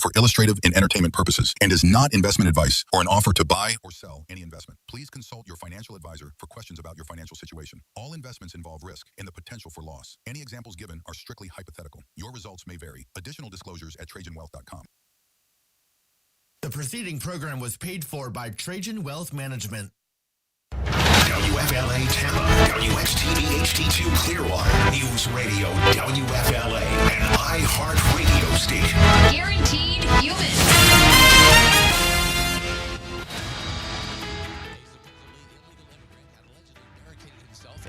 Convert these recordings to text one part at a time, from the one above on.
for illustrative and entertainment purposes and is not investment advice or an offer to buy or sell any investment. Please consult your financial advisor for questions about your financial situation. All investments involve risk and the potential for loss. Any examples given are strictly hypothetical. Your results may vary. Additional disclosures at TrajanWealth.com. The preceding program was paid for by Trajan Wealth Management. WFLA Tampa, WXTV HD2 Clearwater, News Radio, WFLA, and iHeart Radio station. Guaranteed human.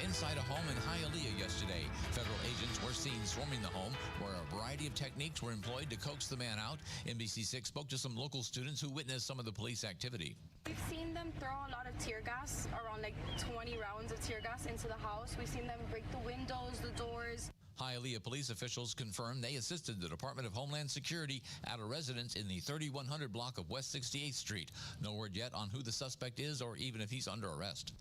Inside a home in Hialeah yesterday. Federal agents were seen swarming the home, where a variety of techniques were employed to coax the man out. NBC6 spoke to some local students who witnessed some of the police activity. We've seen them throw a lot of tear gas, around like 20 rounds of tear gas into the house. We've seen them break the windows, the doors. Hialeah police officials confirmed they assisted the Department of Homeland Security at a residence in the 3100 block of West 68th Street. No word yet on who the suspect is or even if he's under arrest.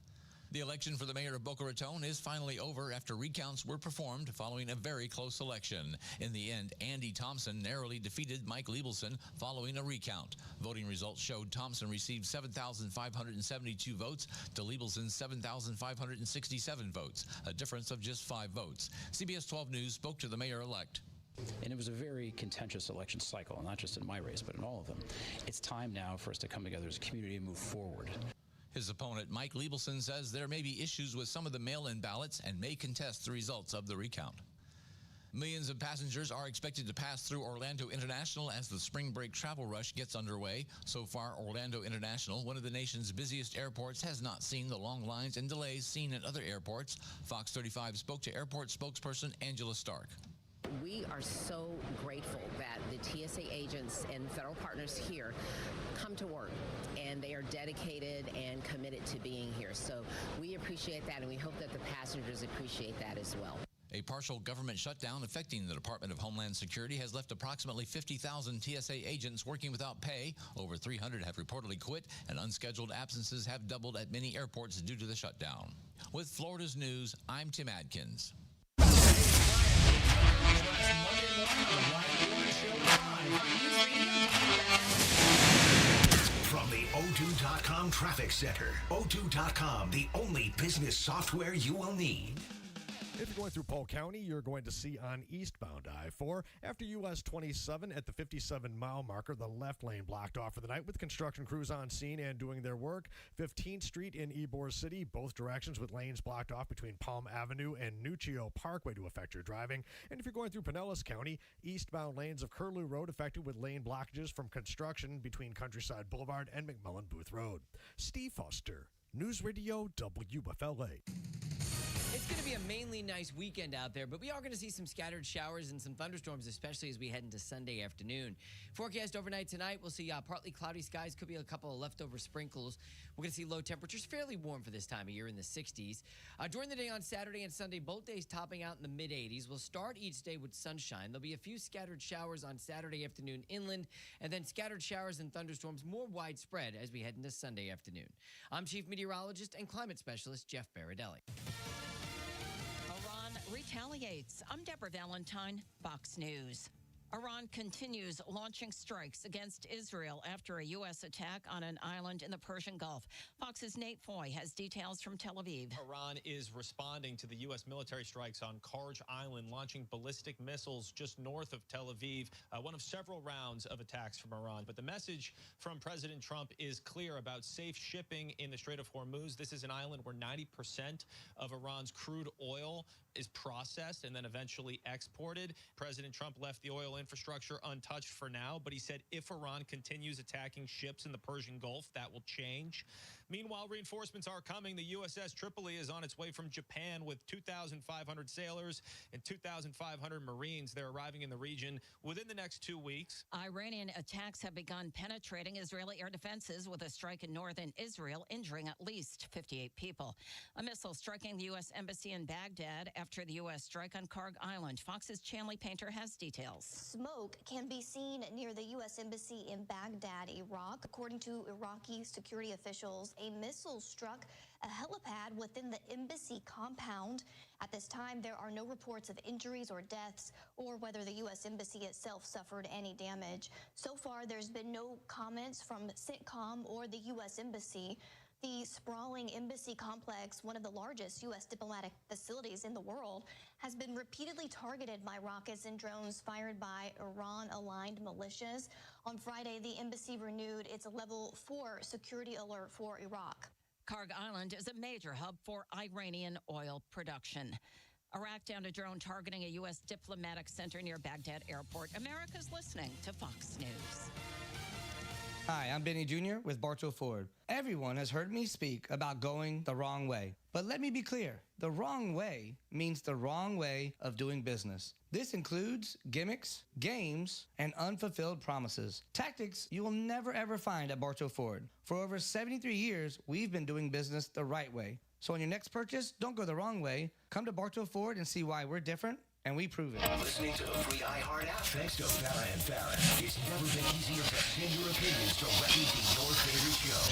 The election for the mayor of Boca Raton is finally over after recounts were performed following a very close election. In the end, Andy Thompson narrowly defeated Mike Liebelson following a recount. Voting results showed Thompson received 7,572 votes to Liebelson's 7,567 votes, a difference of just 5 votes. CBS 12 News spoke to the mayor-elect. And it was a very contentious election cycle, not just in my race, but in all of them. It's time now for us to come together as a community and move forward. His opponent, Mike Liebelson, says there may be issues with some of the mail-in ballots and may contest the results of the recount. Millions of passengers are expected to pass through Orlando International as the spring break travel rush gets underway. So far, Orlando International, one of the nation's busiest airports, has not seen the long lines and delays seen at other airports. Fox 35 spoke to airport spokesperson Angela Stark. We are so grateful that the TSA agents and federal partners here come to work, and they are dedicated and committed to being here. So we appreciate that, and we hope that the passengers appreciate that as well. A partial government shutdown affecting the Department of Homeland Security has left approximately 50,000 TSA agents working without pay. Over 300 have reportedly quit, and unscheduled absences have doubled at many airports due to the shutdown. With Florida's News, I'm Tim Adkins. From the O2.com Traffic Center, O2.com, the only business software you will need. If you're going through Polk County, you're going to see on eastbound I-4 after US 27 at the 57-mile marker, the left lane blocked off for the night with construction crews on scene and doing their work. 15th Street in Ybor City, both directions with lanes blocked off between Palm Avenue and Nuccio Parkway to affect your driving. And if you're going through Pinellas County, eastbound lanes of Curlew Road affected with lane blockages from construction between Countryside Boulevard and McMullen Booth Road. Steve Foster, News Radio WFLA. It's going to be a mainly nice weekend out there, but we are going to see some scattered showers and some thunderstorms, especially as we head into Sunday afternoon. Forecast overnight tonight, we'll see partly cloudy skies. Could be a couple of leftover sprinkles. We're going to see low temperatures, fairly warm for this time of year in the 60s. During the day on Saturday and Sunday, both days topping out in the mid-80s. We'll start each day with sunshine. There'll be a few scattered showers on Saturday afternoon inland, and then scattered showers and thunderstorms more widespread as we head into Sunday afternoon. I'm Chief Meteorologist and Climate Specialist Jeff Baradelli. Iran retaliates. I'm Deborah Valentine, Fox News. Iran continues launching strikes against Israel after a U.S. attack on an island in the Persian Gulf. Fox's Nate Foy has details from Tel Aviv. Iran is responding to the U.S. military strikes on Karj Island, launching ballistic missiles just north of Tel Aviv, one of several rounds of attacks from Iran. But the message from President Trump is clear about safe shipping in the Strait of Hormuz. This is an island where 90% of Iran's crude oil is processed and then eventually exported. President Trump left the oil infrastructure untouched for now, but he said if Iran continues attacking ships in the Persian Gulf, that will change. Meanwhile, reinforcements are coming. The USS Tripoli is on its way from Japan with 2,500 sailors and 2,500 Marines. They're arriving in the region within the next 2 weeks. Iranian attacks have begun penetrating Israeli air defenses with a strike in northern Israel, injuring at least 58 people. A missile striking the U.S. Embassy in Baghdad after the U.S. strike on Karg Island. Fox's Chanley Painter has details. Smoke can be seen near the U.S. Embassy in Baghdad, Iraq. According to Iraqi security officials, a missile struck a helipad within the embassy compound. At this time, there are no reports of injuries or deaths or whether the U.S. Embassy itself suffered any damage. So far, there's been no comments from CENTCOM or the U.S. Embassy. The sprawling embassy complex, one of the largest U.S. diplomatic facilities in the world, has been repeatedly targeted by rockets and drones fired by Iran-aligned militias. On Friday, the embassy renewed its level 4 security alert for Iraq. Karg Island is a major hub for Iranian oil production. Iraq downed a drone targeting a U.S. diplomatic center near Baghdad Airport. America's listening to Fox News. Hi, I'm Benny Jr. with Bartow Ford. Everyone has heard me speak about going the wrong way. But let me be clear. The wrong way means the wrong way of doing business. This includes gimmicks, games, and unfulfilled promises. Tactics you will never ever find at Bartow Ford. For over 73 years, we've been doing business the right way. So on your next purchase, don't go the wrong way. Come to Bartow Ford and see why we're different, and we prove it. Listening to the free iHeart app. Thanks to Farrah and Farrah. It's never been easier to send your opinions directly to your favorite show.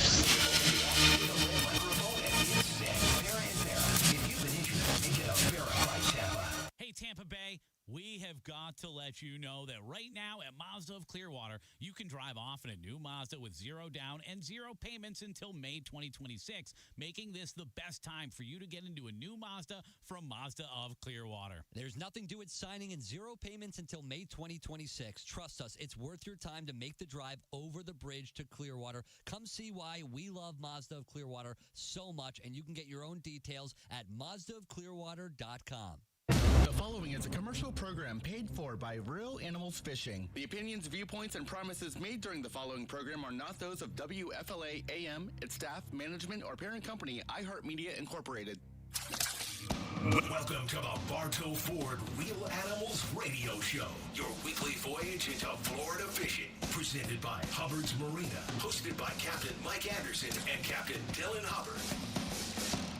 With a red microphone and instant. Farrah and Farrah. If you've been injured, then get a Farrah by Tampa. Hey, Tampa Bay, we have got to let you know that right now at Mazda of Clearwater, you can drive off in a new Mazda with zero down and zero payments until May 2026, making this the best time for you to get into a new Mazda from Mazda of Clearwater. There's nothing to it signing in zero payments until May 2026. Trust us, it's worth your time to make the drive over the bridge to Clearwater. Come see why we love Mazda of Clearwater so much, and you can get your own details at MazdaofClearwater.com. The following is a commercial program paid for by Real Animals Fishing. The opinions, viewpoints, and promises made during the following program are not those of WFLA AM, its staff, management, or parent company, iHeartMedia Incorporated. Welcome to the Bartow Ford Real Animals Radio Show, your weekly voyage into Florida fishing. Presented by Hubbard's Marina, hosted by Captain Mike Anderson and Captain Dylan Hubbard.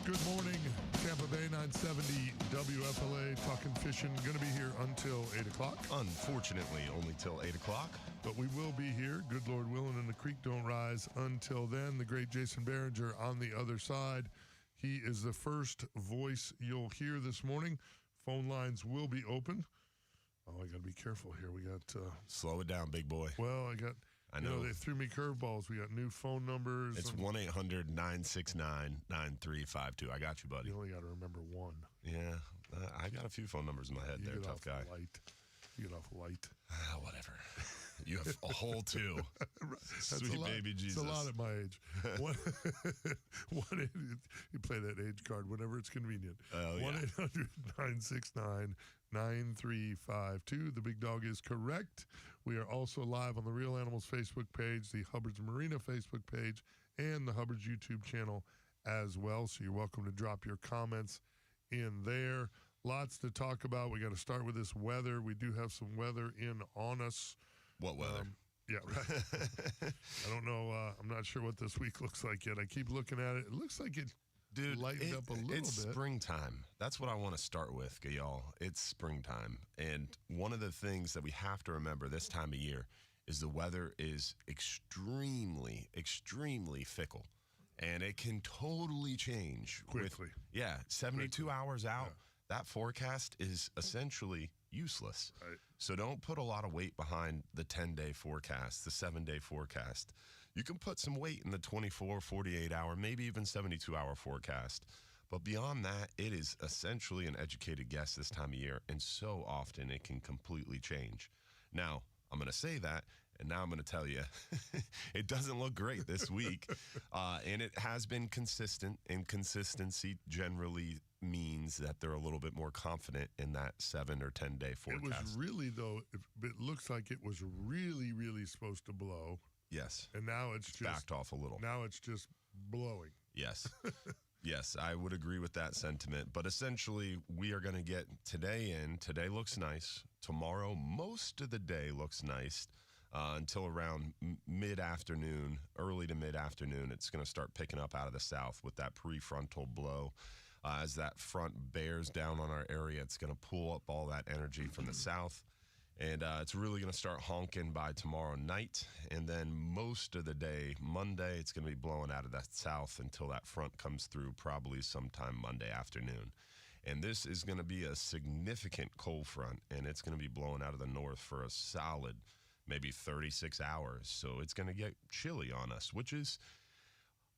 Good morning, Tampa Bay 970 WFLA Talking Fishing. Going to be here until 8 o'clock. Unfortunately, only till 8 o'clock. But we will be here, good Lord willing, and the creek don't rise until then. The great Jason Behringer on the other side. He is the first voice you'll hear this morning. Phone lines will be open. Oh, I got to be careful here. We got... Slow it down, big boy. Well, I know. They threw me curveballs. We got new phone numbers. It's 1-800-969-9352. I got you, buddy. You only got to remember one. Yeah. I got a few phone numbers in my head there, tough guy. You get off light. Whatever. You have a whole two. Sweet baby Jesus. It's a lot at my age. You play that age card whenever it's convenient. 1-800-969-9352. The big dog is correct. We are also live on the Real Animals Facebook page, the Hubbard's Marina Facebook page, and the Hubbard's YouTube channel as well. So you're welcome to drop your comments in there. Lots to talk about. We got to start with this weather. We do have some weather in on us. What weather? Yeah, right. I don't know. I'm not sure what this week looks like yet. I keep looking at it. It looks like it lightened up a little bit. It's springtime. That's what I want to start with, y'all. It's springtime. And one of the things that we have to remember this time of year is the weather is extremely, extremely fickle. And it can totally change. Quickly. 72 hours out. Yeah. That forecast is essentially useless. Right. So don't put a lot of weight behind the 10-day forecast, the 7-day forecast. You can put some weight in the 24, 48-hour, maybe even 72-hour forecast. But beyond that, it is essentially an educated guess this time of year, and so often it can completely change. Now, I'm going to say that, and now I'm going to tell you, it doesn't look great this week, and it has been consistent, and consistency generally means that they're a little bit more confident in that 7 or 10-day forecast. It was really, though, it looks like it was really, really supposed to blow. Yes. And now it's just backed off a little. Now it's just blowing. Yes. Yes, I would agree with that sentiment. But essentially, we are going to get today in. Today looks nice. Tomorrow, most of the day looks nice until around mid-afternoon, early to mid-afternoon. It's going to start picking up out of the south with that prefrontal blow. As that front bears down on our area, it's going to pull up all that energy from the south. And it's really going to start honking by tomorrow night. And then most of the day, Monday, it's going to be blowing out of that south until that front comes through probably sometime Monday afternoon. And this is going to be a significant cold front, and it's going to be blowing out of the north for a solid maybe 36 hours. So it's going to get chilly on us, which is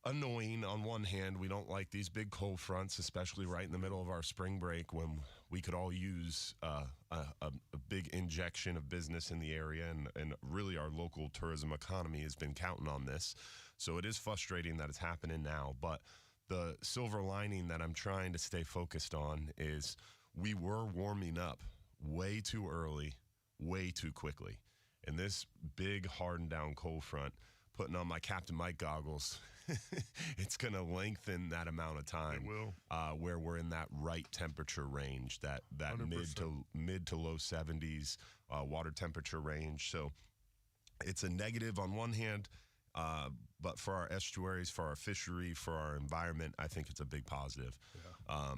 annoying. On one hand, we don't like these big cold fronts, especially right in the middle of our spring break when we could all use a big injection of business in the area, and really our local tourism economy has been counting on this. So it is frustrating that it's happening now, but the silver lining that I'm trying to stay focused on is we were warming up way too early, way too quickly. And this big hardened down cold front, putting on my Capt Mike goggles, it's going to lengthen that amount of time. It will. Where we're in that right temperature range, that 100%. mid to low 70s water temperature range. So it's a negative on one hand, but for our estuaries, for our fishery, for our environment, I think it's a big positive. Yeah.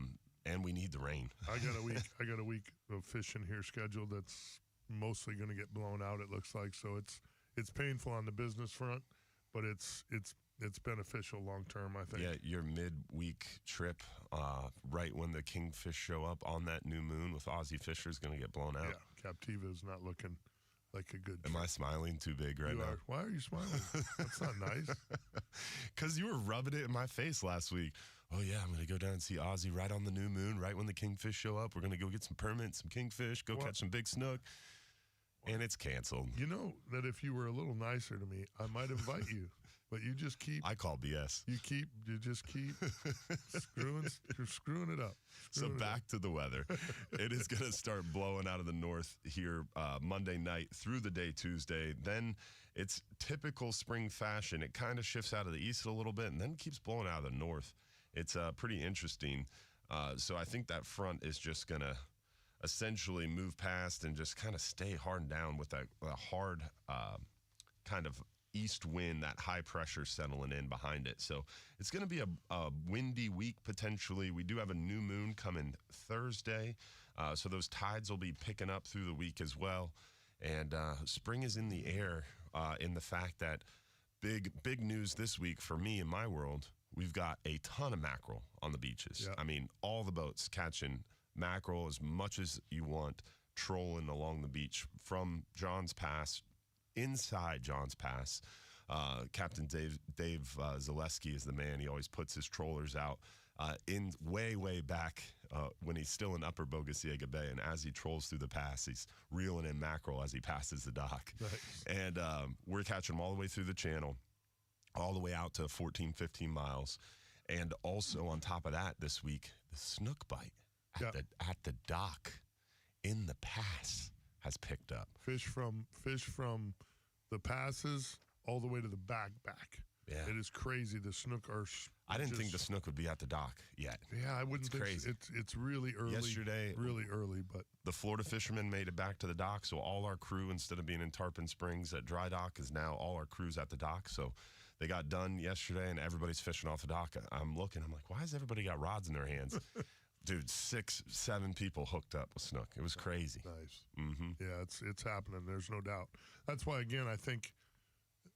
And we need the rain. I got a week of fishing here scheduled that's mostly going to get blown out, it looks like. So it's painful on the business front, but it's beneficial long term, I think. Yeah, your midweek trip, right when the kingfish show up on that new moon with Aussie Fisher, is going to get blown out. Yeah, Captiva is not looking like a good Am trip. I smiling too big right now? Why are you smiling? That's not nice. Because you were rubbing it in my face last week. Oh, yeah, I'm going to go down and see Aussie right on the new moon, right when the kingfish show up. We're going to go get some permits, some kingfish, go catch some big snook. And it's canceled. You know that if you were a little nicer to me, I might invite you. But you just keep. I call BS. You just keep screwing it up. So back to the weather. It is going to start blowing out of the north here Monday night through the day Tuesday. Then it's typical spring fashion. It kind of shifts out of the east a little bit and then keeps blowing out of the north. It's pretty interesting. So I think that front is just going to essentially move past and just kind of stay hardened down with that hard kind of east wind, that high pressure settling in behind it. So it's going to be a windy week potentially. We do have a new moon coming Thursday, so those tides will be picking up through the week as well. And spring is in the air in the fact that big news this week for me in my world, we've got a ton of mackerel on the beaches. Yep. I mean, all the boats catching mackerel as much as you want, trolling along the beach from Johns Pass, inside Johns Pass. Captain Dave Zaleski is the man. He always puts his trollers out in way back when he's still in Upper Bogosiega Bay. And as he trolls through the pass, he's reeling in mackerel as he passes the dock. Nice. And we're catching them all the way through the channel, all the way out to 14, 15 miles. And also on top of that this week, the snook bite at the dock in the pass has picked up. Fish from the passes all the way to the back. Yeah. It is crazy. The snook are. I didn't think the snook would be at the dock yet. Yeah, I wouldn't think crazy. It's really early. Yesterday, really early, but the Florida fishermen made it back to the dock. So all our crew, instead of being in Tarpon Springs at dry dock, is now all our crew's at the dock. So they got done yesterday, and everybody's fishing off the dock. I'm looking. I'm like, why has everybody got rods in their hands? Dude, 6-7 people hooked up with snook. It was crazy. Nice. Mm-hmm. Yeah, it's happening. There's no doubt. That's why, again, I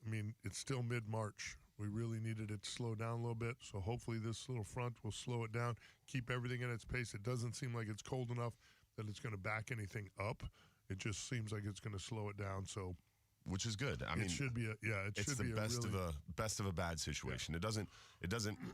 mean, it's still mid-March. We really needed it to slow down a little bit, so hopefully this little front will slow it down, keep everything in its pace. It doesn't seem like it's cold enough that it's going to back anything up. It just seems like it's going to slow it down, so. Which is good. I mean, it should be it's the best of a bad situation. Yeah.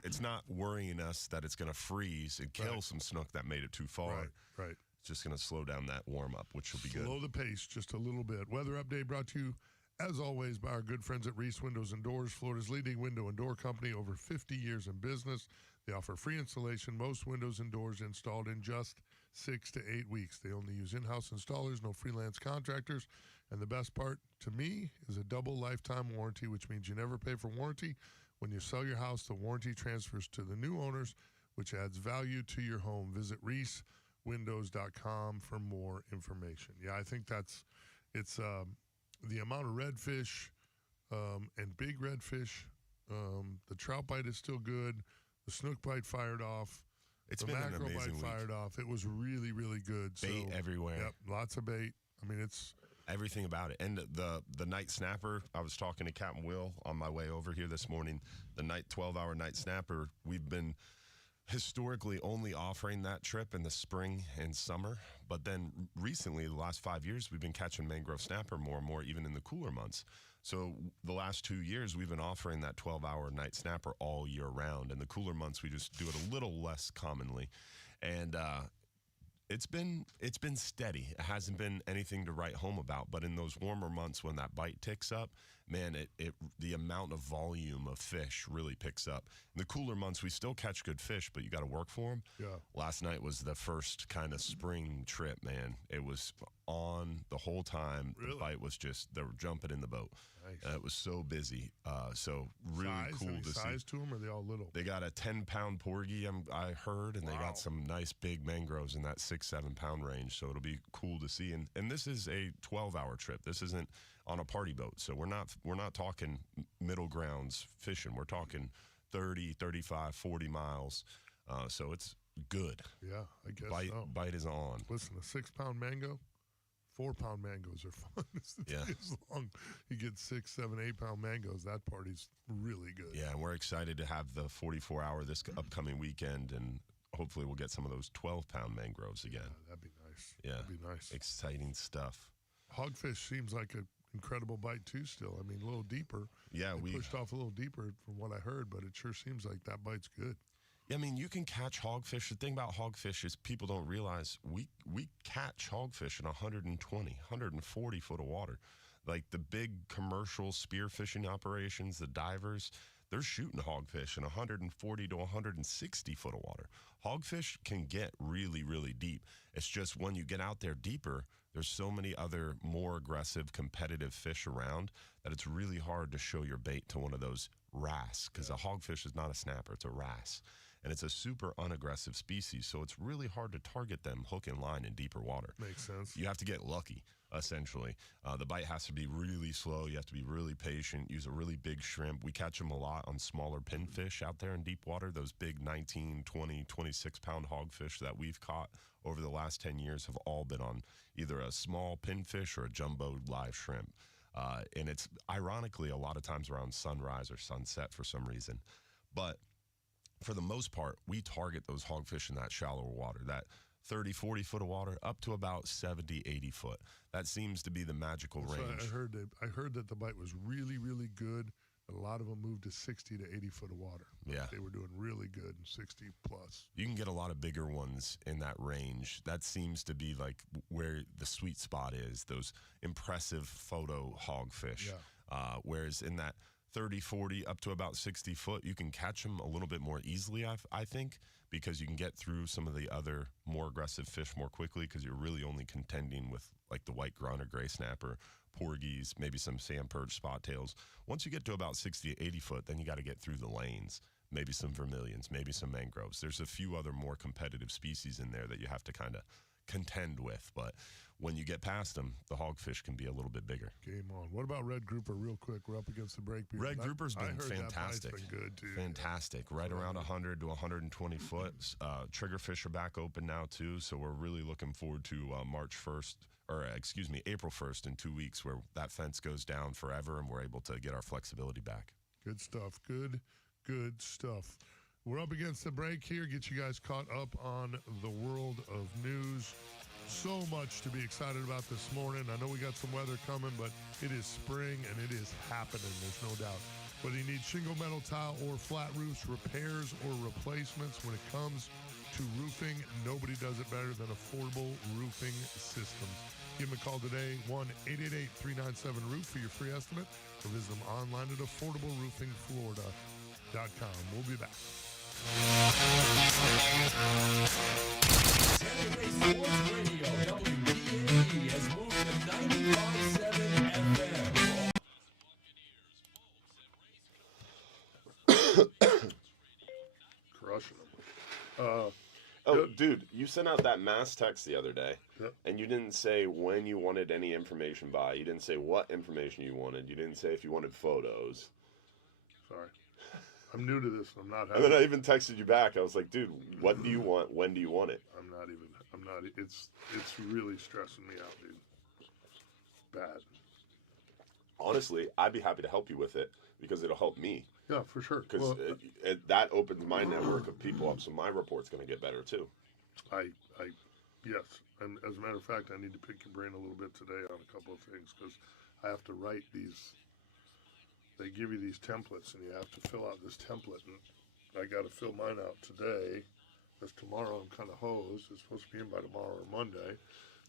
It's not worrying us that it's going to freeze and kill some snook that made it too far. Right. It's just going to slow down that warm up, which will be good. Slow the pace just a little bit. Weather update brought to you, as always, by our good friends at Reese Windows and Doors, Florida's leading window and door company, over 50 years in business. They offer free installation, most windows and doors installed in just 6 to 8 weeks. They only use in-house installers, no freelance contractors. And the best part, to me, is a double lifetime warranty, which means you never pay for warranty. When you sell your house, the warranty transfers to the new owners, which adds value to your home. Visit reesewindows.com for more information. Yeah, I think it's the amount of redfish and big redfish. The trout bite is still good. The snook bite fired off. It's the been an mackerel amazing bite week. fired off. It was really, really good. Bait everywhere. Yep, lots of bait. I mean, it's everything about it. And the night snapper, I was talking to Captain Will on my way over here this morning. The 12-hour night snapper, we've been historically only offering that trip in the spring and summer. But then recently, the last 5 years, we've been catching mangrove snapper more and more, even in the cooler months. So the last 2 years, we've been offering that 12-hour night snapper all year round. In the cooler months, we just do it a little less commonly. And it's been steady. It hasn't been anything to write home about. But in those warmer months when that bite ticks up, man, the amount of volume of fish really picks up. In the cooler months, we still catch good fish, but you got to work for them. Yeah. Last night was the first kind of spring trip, man. It was on the whole time. Really? The bite was just, they were jumping in the boat. Nice. It was so busy. So really cool Any to see. size to them, or are they all little? They got a 10-pound porgy, I heard, and they got some nice big mangroves in that 6-7 pound range. So it'll be cool to see. And this is a 12-hour trip. This isn't on a party boat. So we're not talking middle grounds fishing. We're talking 30, 35, 40 miles. So it's good. Yeah, I guess so. Bite is on. Listen, a 6-pound mango, 4-pound mangoes are fun. As long you get 6, 7, 8-pound mangoes, that party's really good. Yeah, and we're excited to have the 44-hour this upcoming weekend, and hopefully we'll get some of those 12-pound mangroves again. Yeah, that'd be nice. Yeah, That'd be nice. Exciting stuff. Hogfish seems like an incredible bite too. Still, I mean, a little deeper. Yeah, we we pushed off a little deeper from what I heard, but it sure seems like that bite's good. Yeah, I mean, you can catch hogfish. The thing about hogfish is people don't realize we catch hogfish in 120, 140 foot of water. Like the big commercial spear fishing operations, the divers, they're shooting hogfish in 140 to 160 foot of water. Hogfish can get really, really deep. It's just when you get out there deeper, there's so many other more aggressive, competitive fish around that it's really hard to show your bait to one of those wrasse, because a hogfish is not a snapper, it's a wrasse. And it's a super unaggressive species, so it's really hard to target them hook and line in deeper water. Makes sense. You have to get lucky, essentially. The bite has to be really slow. You have to be really patient, use a really big shrimp. We catch them a lot on smaller pinfish out there in deep water. Those big 19, 20, 26-pound hogfish that we've caught over the last 10 years have all been on either a small pinfish or a jumbo live shrimp. And it's ironically a lot of times around sunrise or sunset for some reason. But for the most part, we target those hogfish in that shallower water, that 30, 40 foot of water, up to about 70, 80 foot. That seems to be the magical range. I heard that the bite was really, really good. A lot of them moved to 60 to 80 foot of water. Yeah. They were doing really good, 60 plus. You can get a lot of bigger ones in that range. That seems to be like where the sweet spot is, those impressive photo hogfish. Yeah. Whereas in that 30, 40, up to about 60 foot, you can catch them a little bit more easily, I think, because you can get through some of the other more aggressive fish more quickly, because you're really only contending with like the white grunt or gray snapper, porgies, maybe some sand perch, spot tails. Once you get to about 60 to 80 foot, then you got to get through the lanes, maybe some vermilions, maybe some mangroves. There's a few other more competitive species in there that you have to kind of contend with, but when you get past them, the hogfish can be a little bit bigger. Game on. What about red grouper real quick? We're up against the break. Red grouper's been fantastic. That bite's been good too. Fantastic. Right around 100 to 120 foot. Triggerfish are back open now too, so we're really looking forward to April 1st in 2 weeks, where that fence goes down forever and we're able to get our flexibility back. Good stuff. Good stuff. We're up against the break here. Get you guys caught up on the world of news. So much to be excited about this morning. I know we got some weather coming, but it is spring and it is happening. There's no doubt. Whether you need shingle, metal tile, or flat roofs, repairs or replacements, when it comes to roofing, nobody does it better than Affordable Roofing Systems. Give them a call today, 1-888-397-ROOF for your free estimate, or visit them online at affordableroofingflorida.com. We'll be back. Saturday Sports Radio, WFLA has moved to 95.7 FM. Crushing them. Dude, you sent out that mass text the other day, and you didn't say when you wanted any information by. You didn't say what information you wanted. You didn't say if you wanted photos. Sorry. I'm new to this, and I'm not And having then I even texted you back. I was like, dude, what do you want? When do you want it? It's really stressing me out, dude. Bad. Honestly, I'd be happy to help you with it because it'll help me. Yeah, for sure. Because that opens my network of people up, so my report's going to get better too. Yes. And as a matter of fact, I need to pick your brain a little bit today on a couple of things because I have to write these. They give you these templates, and you have to fill out this template, and I got to fill mine out today. Because tomorrow I'm kind of hosed. It's supposed to be in by tomorrow or Monday.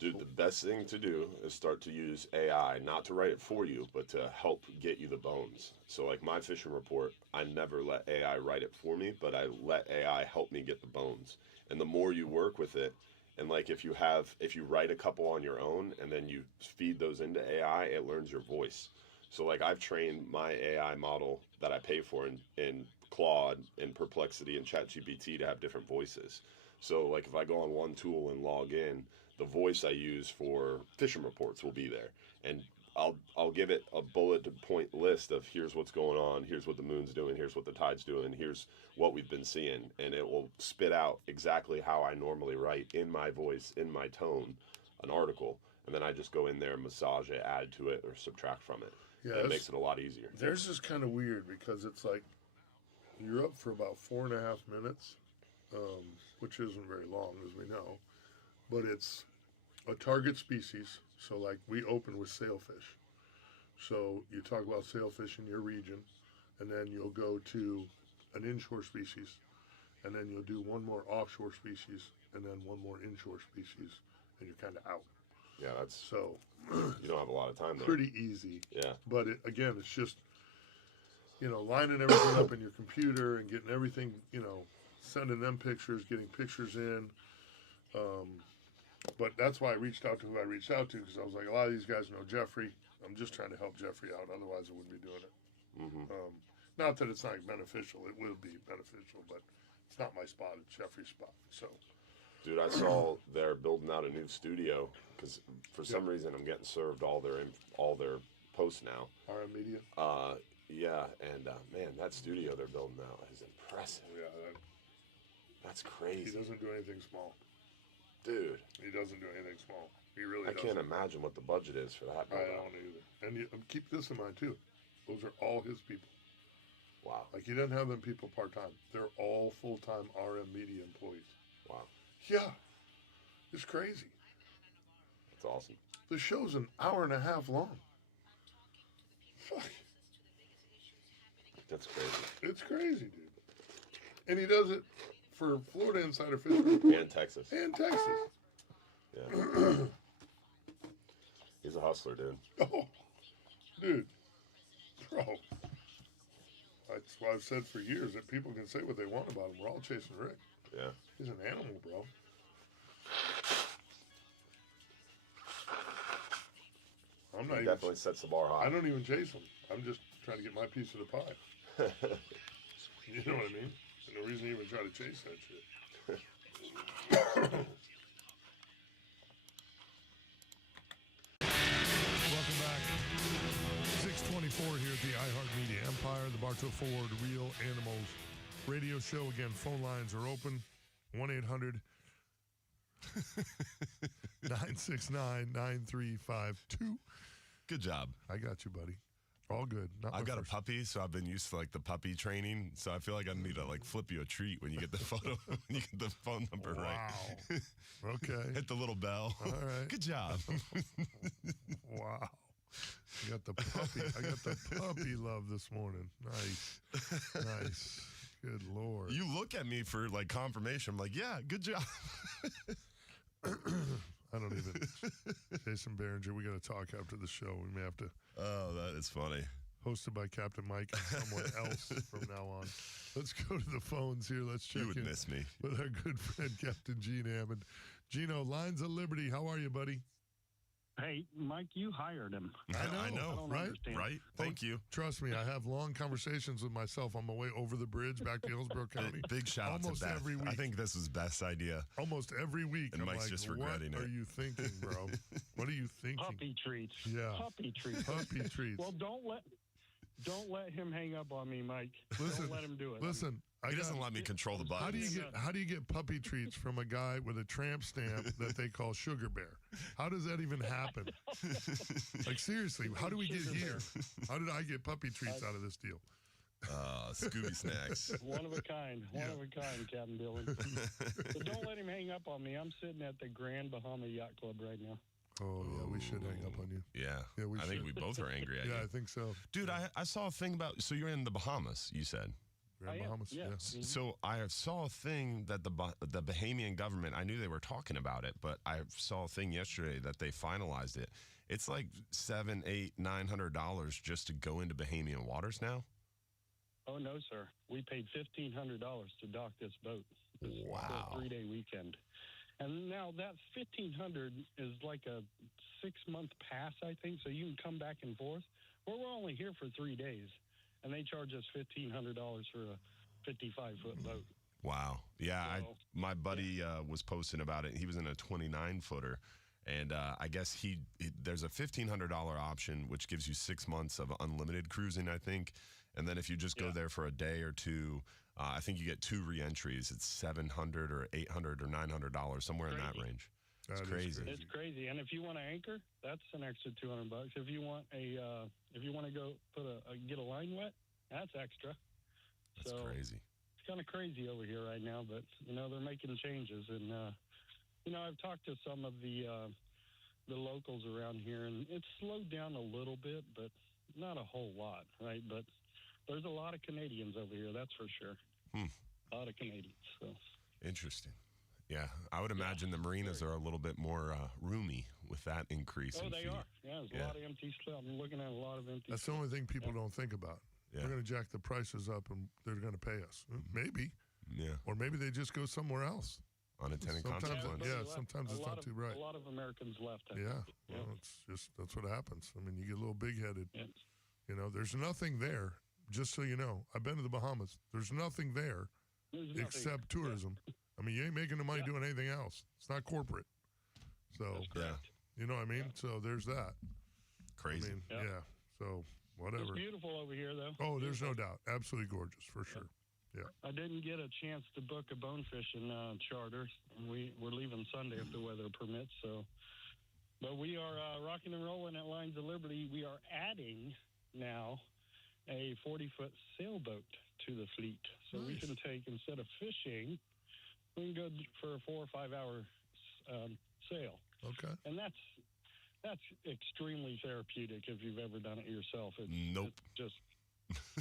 Dude, the best thing to do is start to use AI, not to write it for you, but to help get you the bones. So like my fishing report, I never let AI write it for me, but I let AI help me get the bones. And the more you work with it, and like if you write a couple on your own and then you feed those into AI, it learns your voice. So like I've trained my AI model that I pay for in Claude and Perplexity and ChatGPT to have different voices. So like if I go on one tool and log in, the voice I use for fishing reports will be there. And I'll give it a bullet point list of here's what's going on, here's what the moon's doing, here's what the tide's doing, here's what we've been seeing. And it will spit out exactly how I normally write in my voice, in my tone, an article. And then I just go in there, massage it, add to it, or subtract from it. Yeah, it makes it a lot easier. Theirs is kind of weird because it's like you're up for about 4.5 minutes, which isn't very long, as we know. But it's a target species. So, like, we open with sailfish. So you talk about sailfish in your region, and then you'll go to an inshore species, and then you'll do one more offshore species, and then one more inshore species, and you're kind of out. Yeah, that's so. You don't have a lot of time there. Pretty easy. Yeah. But again, it's just, lining everything up in your computer and getting everything, sending them pictures, getting pictures in. But that's why I reached out to who I reached out to, because I was like, a lot of these guys know Jeffrey. I'm just trying to help Jeffrey out. Otherwise, I wouldn't be doing it. Mm-hmm. Not that it's not beneficial. It will be beneficial, but it's not my spot. It's Jeffrey's spot. So. Dude, I saw they're building out a new studio because for some reason I'm getting served all their posts now. RM Media. Yeah, and man, that studio they're building out is impressive. Yeah, that's crazy. He doesn't do anything small. Dude, he doesn't do anything small. He really. I can't imagine what the budget is for that. I don't either. And keep this in mind too. Those are all his people. Wow. Like he doesn't have them people part time. They're all full time RM Media employees. Wow. Yeah, it's crazy. That's awesome. The show's an hour and a half long. Fuck. That's crazy. It's crazy, dude. And he does it for Florida Insider Fishing and Texas. And Texas. Yeah. He's a hustler, dude. Oh, dude, bro. That's why I've said for years that people can say what they want about him. We're all chasing Rick. Yeah. He's an animal, bro. He definitely sets the bar high. I don't even chase him. I'm just trying to get my piece of the pie. You know what I mean? And no reason to even try to chase that shit. Welcome back. 624 here at the iHeartMedia Empire, the Bartow Ford Real Animals radio show. Again, phone lines are open. 1-800 969-9352. Good job. I got you, buddy. All good. I've got a puppy, so I've been used to like the puppy training. So I feel like I need to like flip you a treat when you get the photo, when you get the phone number right. Okay. Hit the little bell. All right. Good job. Wow. I got the puppy love this morning. Nice. Nice. Good Lord. You look at me for like confirmation. I'm like, yeah, good job. I don't even. Jason Behringer, we got to talk after the show. We may have to. Oh, that is funny. Hosted by Captain Mike and someone else from now on. Let's go to the phones here. Let's check You would in miss me. with our good friend Captain Gene Hammond. Gino, Lines of Liberty, how are you, buddy? Hey, Mike, you hired him. I know, right? Understand. Right. Thank you. Trust me, I have long conversations with myself on my way over the bridge back to Hillsborough County. Big shout out to Beth. Every week. I think this was Beth's idea. Almost every week. And I'm Mike's like, just regretting what it. are you thinking, bro? What are you thinking? Puppy treats. Yeah. Puppy treats. Puppy treats. Well, Don't let him hang up on me, Mike. Listen, Don't let him do it. Listen, He doesn't let me control the buttons. How do you get puppy treats from a guy with a tramp stamp that they call Sugar Bear? How does that even happen? Like, seriously, how do we get here? How did I get puppy treats out of this deal? Scooby Snacks. One of a kind. One of a kind, Captain Dylan. But don't let him hang up on me. I'm sitting at the Grand Bahama Yacht Club right now. Oh, yeah, we should hang up on you. Yeah. I think we both are angry at you. Yeah, I think so. Dude, I saw a thing about, so you're in the Bahamas, you said. Grand Bahamas, yeah. So I saw a thing that the Bahamian government, I knew they were talking about it, but I saw a thing yesterday that they finalized it. It's like $700, $800, $900 just to go into Bahamian waters now. Oh, no, sir. We paid $1,500 to dock this boat. Wow. For a 3-day weekend. And now that $1,500 is like a 6-month pass, I think, so you can come back and forth. Well, we're only here for 3 days, and they charge us $1,500 for a 55-foot boat. Wow. Yeah, my buddy was posting about it. He was in a 29-footer, and I guess there's a $1,500 option, which gives you 6 months of unlimited cruising, I think. And then if you just go there for a day or two, I think you get 2 re-entries. It's $700 or $800 or $900, somewhere in that range. It's crazy. It's crazy. And if you want to anchor, that's an extra $200. If you want to go get a line wet, that's extra. That's crazy. It's kind of crazy over here right now, but they're making changes, and I've talked to some of the locals around here, and it's slowed down a little bit, but not a whole lot, right? But there's a lot of Canadians over here, that's for sure. A lot of Canadians. So interesting. Yeah, I would imagine the marinas are a little bit more roomy with that increase. Oh, in they fee. are. Yeah, there's a lot of empty slots. I'm looking at a lot of empty. That's the only thing people don't think about. Yeah. They're going to jack the prices up, and they're going to pay us. Maybe. Yeah. Or maybe they just go somewhere else. Unintended consequence. Yeah, sometimes it's not too bright. A lot of Americans left. I Yeah, think. well, it's just that's what happens. I mean, you get a little big-headed. There's nothing there. Just so you know, I've been to the Bahamas. There's nothing there except tourism. I mean, you ain't making the money doing anything else. It's not corporate. So, you know what I mean? So there's that. Crazy. I mean, yeah. So whatever. It's beautiful over here, though. Oh, there's no doubt. Absolutely gorgeous, for sure. Yeah. I didn't get a chance to book a bone fishing charter. We're leaving Sunday if the weather permits. So, but we are rocking and rolling at Lines of Liberty. We are adding now a 40-foot sailboat to the fleet, so we can take, instead of fishing, we can go for a 4 or 5 hour sail. Okay. And that's extremely therapeutic if you've ever done it yourself. Nope. It's just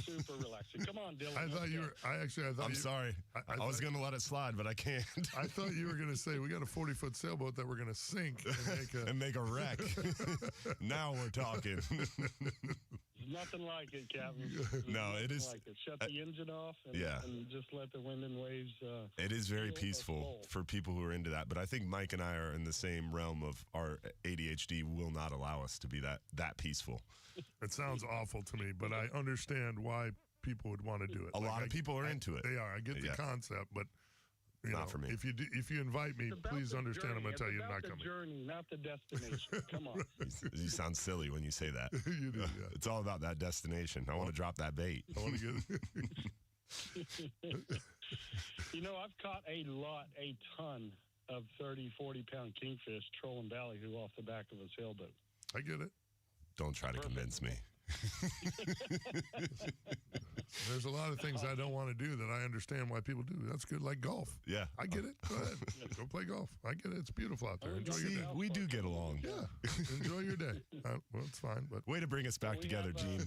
super relaxing. Come on, Dylan. I thought you were. I'm sorry. I was going to let it slide, but I can't. I thought you were going to say we got a 40-foot sailboat that we're going to sink and make a wreck. Now we're talking. Nothing like it, Captain. No, it is. Like it. Shut the engine off and just let the wind and waves. It is very peaceful for people who are into that. But I think Mike and I are in the same realm of our ADHD will not allow us to be that peaceful. It sounds awful to me, but I understand why people would want to do it. A lot of people are into it. They are. I get the concept, but not for me. If you invite me, please understand. I'm going to tell you, I'm not coming. It's about the journey, not the destination. Come on. You sound silly when you say that. You do. Yeah. It's all about that destination. I want to drop that bait. I want to get. I've caught a ton of 30, 40-pound kingfish trolling ballyhoo off the back of a sailboat. I get it. Don't try to convince me. There's a lot of things I don't want to do that I understand why people do. That's good, like golf. Yeah. I get it. Go ahead. Go play golf. I get it. It's beautiful out there. Enjoy your day. We do get along. Yeah. Enjoy your day. Well, it's fine. But way to bring us back together, Gene.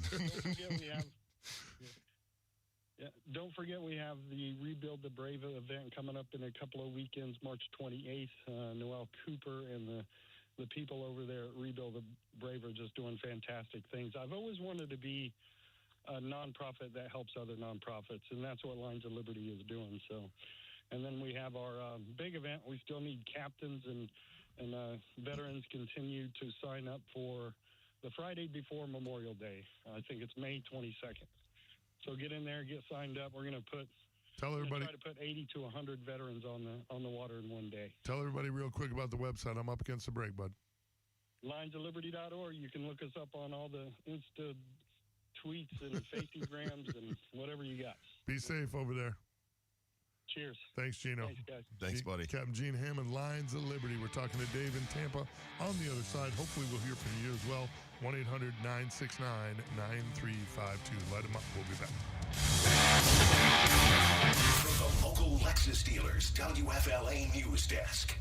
Don't forget we have the Rebuild the Brave event coming up in a couple of weekends, March 28th. Noel Cooper and the people over there at Rebuild the Brave are just doing fantastic things. I've always wanted to be a nonprofit that helps other nonprofits, and that's what Lines of Liberty is doing. So, and then we have our big event. We still need captains, and veterans continue to sign up for the Friday before Memorial Day. I think it's May 22nd. So get in there, get signed up. We're going to tell everybody. Try to put 80 to 100 veterans on the water in one day. Tell everybody real quick about the website. I'm up against the break, bud. LinesOfLiberty.org. You can look us up on all the tweets and Faceboograms and whatever you got. Be safe over there. Cheers. Thanks, Gino. Thanks, guys. Thanks, buddy. Captain Gene Hammond, Lions of Liberty. We're talking to Dave in Tampa. On the other side, hopefully we'll hear from you as well. 1-800-969-9352. Light them up. We'll be back. From the local Lexus dealers, WFLA News Desk.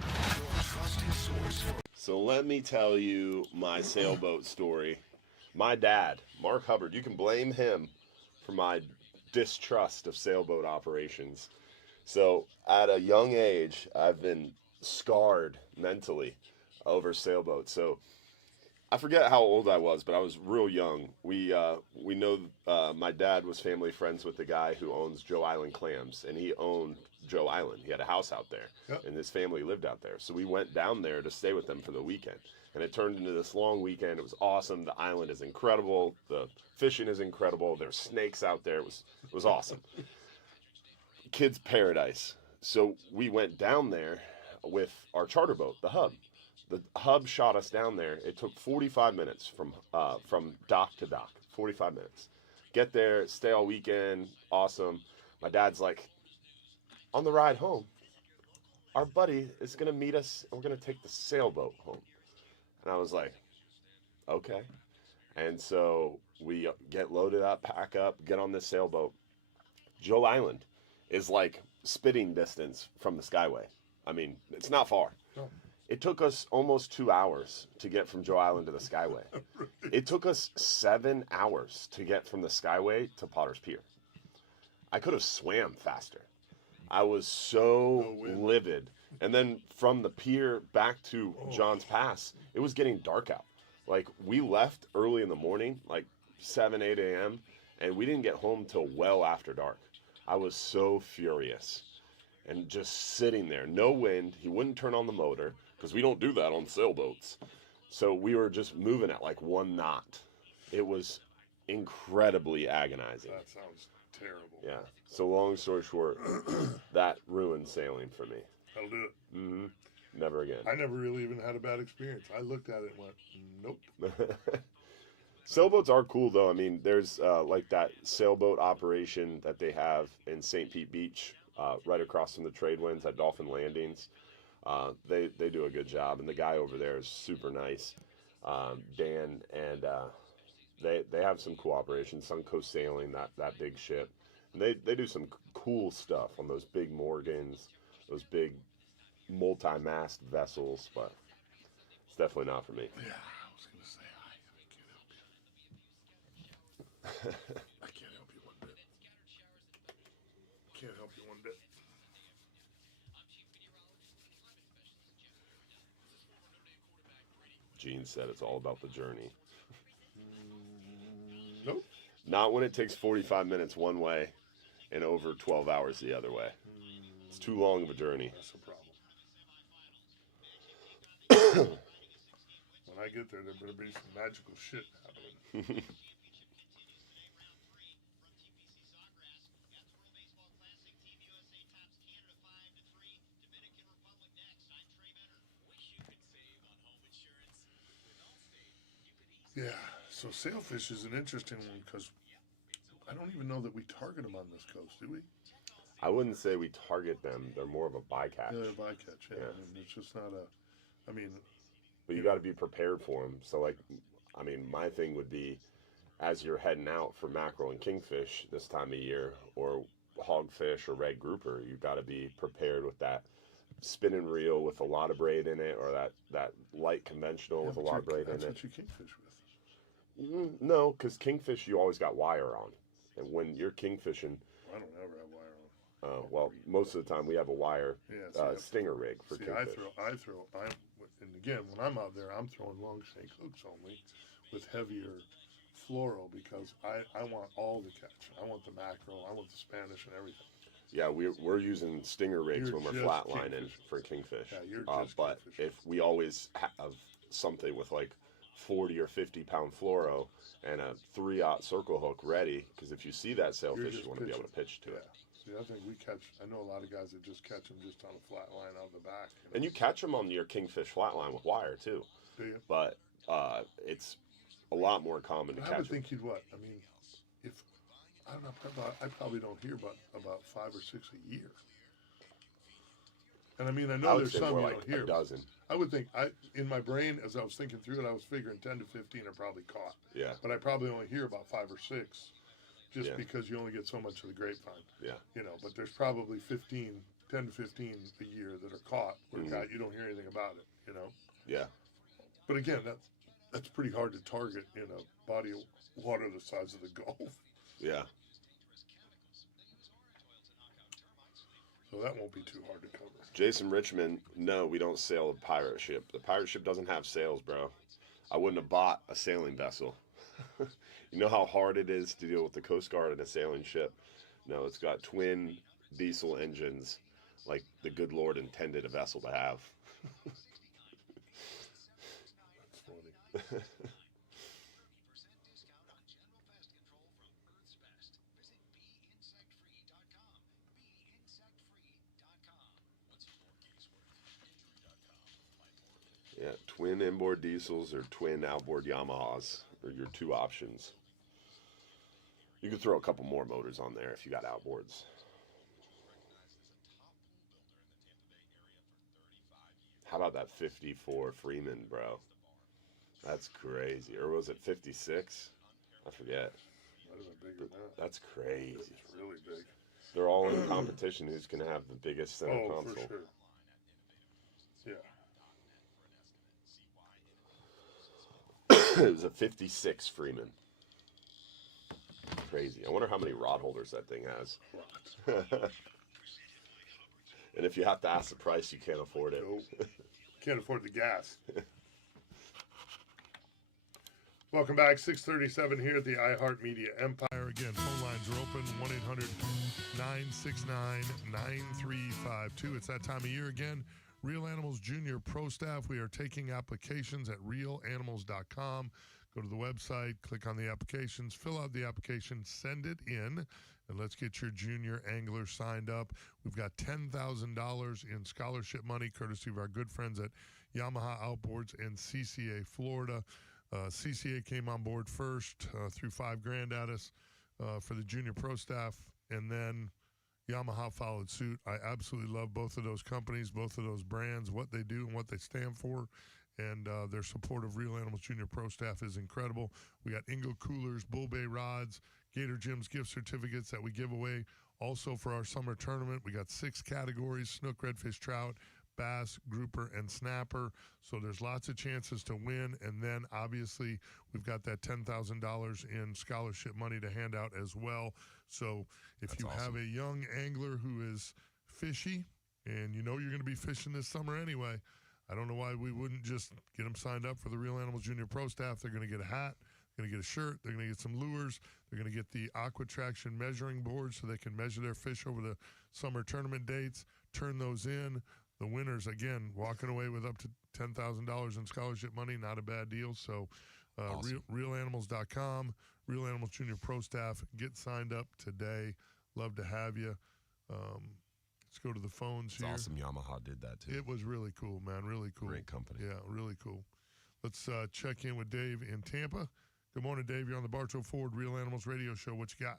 Your trusted source for... So let me tell you my sailboat story. My dad, Mark Hubbard, you can blame him for my distrust of sailboat operations. So at a young age, I've been scarred mentally over sailboats. So I forget how old I was, but I was real young. We know my dad was family friends with the guy who owns Joe Island Clams, and he owned Joe Island. He had a house out there, and his family lived out there. So we went down there to stay with them for the weekend, and it turned into this long weekend. It was awesome. The island is incredible. The fishing is incredible. There's snakes out there. It was awesome. Kids' paradise. So we went down there with our charter boat, the Hub. The Hub shot us down there. It took 45 minutes from dock to dock. 45 minutes. Get there, stay all weekend. Awesome. My dad's like, on the ride home, our buddy is going to meet us, and we're going to take the sailboat home. And I was like, okay. And so we get loaded up, pack up, get on this sailboat. Joe Island is like spitting distance from the Skyway. I mean, it's not far. No. It took us almost 2 hours to get from Joe Island to the Skyway. It took us 7 hours to get from the Skyway to Potter's Pier. I could have swam faster. I was so livid. And then from the pier back to John's Pass, it was getting dark out. Like, we left early in the morning, like 7, 8 a.m., and we didn't get home till well after dark. I was so furious. And just sitting there, no wind. He wouldn't turn on the motor, because we don't do that on sailboats. So we were just moving at like 1 knot. It was incredibly agonizing. That sounds terrible. Yeah. So long story short, that ruined sailing for me. That'll do it. Mm-hmm. Never again. I never really even had a bad experience. I looked at it and went, nope. Sailboats are cool, though. I mean, there's like that sailboat operation that they have in St. Pete Beach, right across from the trade winds at Dolphin Landings. They do a good job, and the guy over there is super nice, Dan, and they have some cool operations. Suncoast Sailing, that big ship, and they do some cool stuff on those big Morgans, those big multi-mast vessels, but it's definitely not for me. Yeah, I was gonna say I can't help you one bit. Can't help you one bit. Gene said it's all about the journey. Nope. Not when it takes 45 minutes one way and over 12 hours the other way. It's too long of a journey. That's a problem. When I get there better be some magical shit happening. Yeah, so sailfish is an interesting one because I don't even know that we target them on this coast, do we? I wouldn't say we target them. They're more of a bycatch. Yeah, bycatch. Yeah. I mean, it's just not a. I mean. But you got to be prepared for them. So, like, I mean, my thing would be, as you're heading out for mackerel and kingfish this time of year, or hogfish or red grouper, you got to be prepared with that spinning reel with a lot of braid in it, or that light conventional with a lot of braid in it. That's what you kingfish with. No, because kingfish you always got wire on, and when you're kingfishing, I don't ever have wire on. Well, most of the time we have a wire stinger rig for see, kingfish. And again, when I'm out there, I'm throwing long snake hooks only with heavier fluoro because I want all the catch. I want the mackerel, I want the Spanish and everything. Yeah, we're using stinger rigs You're when we're just flatlining for kingfish. Yeah, you're just but if we always have something with like 40 or 50 pound fluoro and a 3/0 circle hook ready, because if you see that sailfish, you want to be able to pitch to it. See, I think we catch. I know a lot of guys that just catch them just on a flat line out the back. And you catch them on your kingfish flatline with wire too. Do you? But it's a lot more common to I catch would them. think you'd what? I mean, if I don't know, I probably don't hear about 5 or 6 a year. And I mean, I know would there's say some more you like don't hear. a dozen. I would think in my brain as I was thinking through it, I was figuring 10 to 15 are probably caught. Yeah. But I probably only hear about 5 or 6, just Yeah. because you only get so much of the grapevine. Yeah. You know, but there's probably 10 to 15 a year that are caught where you don't hear anything about it. You know. Yeah. But again, that's pretty hard to target in a body of water the size of the Gulf. Yeah. So that won't be too hard to cover. Jason Richmond, no, we don't sail a pirate ship. The pirate ship doesn't have sails, bro. I wouldn't have bought a sailing vessel. You know how hard it is to deal with the Coast Guard and a sailing ship? No, it's got twin diesel engines like the good Lord intended a vessel to have. That's funny. Yeah, twin inboard diesels or twin outboard Yamahas are your two options. You could throw a couple more motors on there if you got outboards. How about that 54 Freeman, bro? That's crazy. Or was it 56? I forget. Might have been bigger than that. That's crazy. It's really big. They're all in competition. Who's going to have the biggest center console? For sure. Yeah. It was a 56 Freeman. Crazy. I wonder how many rod holders that thing has. And if you have to ask the price, you can't afford it. Nope. Can't afford the gas. Welcome back. 637 here at the iHeartMedia Empire. Again, phone lines are open. 1-800-969-9352. It's that time of year again. Real Animals Junior Pro Staff. We are taking applications at realanimals.com. Go to the website, click on the applications, fill out the application, send it in, and let's get your junior angler signed up. We've got $10,000 in scholarship money, courtesy of our good friends at Yamaha Outboards and 6a Florida. 6a came on board first, threw $5,000 at us for the junior pro staff, and then Yamaha followed suit. I absolutely love both of those companies, both of those brands, what they do and what they stand for. And their support of Real Animals Junior Pro Staff is incredible. We got Ingle coolers, Bull Bay rods, Gator Gyms gift certificates that we give away. Also for our summer tournament, we got 6 categories: snook, redfish, trout, bass, grouper, and snapper. So there's lots of chances to win. And then obviously we've got that $10,000 in scholarship money to hand out as well. So if you have a young angler who is fishy, and you know you're going to be fishing this summer anyway, I don't know why we wouldn't just get them signed up for the Real Animals Junior Pro Staff. They're going to get a hat, they're going to get a shirt, they're going to get some lures, they're going to get the Aqua Traction measuring board so they can measure their fish over the summer tournament dates, turn those in. The winners, again, walking away with up to $10,000 in scholarship money, not a bad deal. So realanimals.com, Real Animals Junior Pro Staff, get signed up today. Love to have you. Let's go to the phones here. It's awesome Yamaha did that, too. It was really cool, man. Really cool. Great company. Yeah, really cool. Let's check in with Dave in Tampa. Good morning, Dave. You're on the Bartow Ford Real Animals Radio Show. What you got?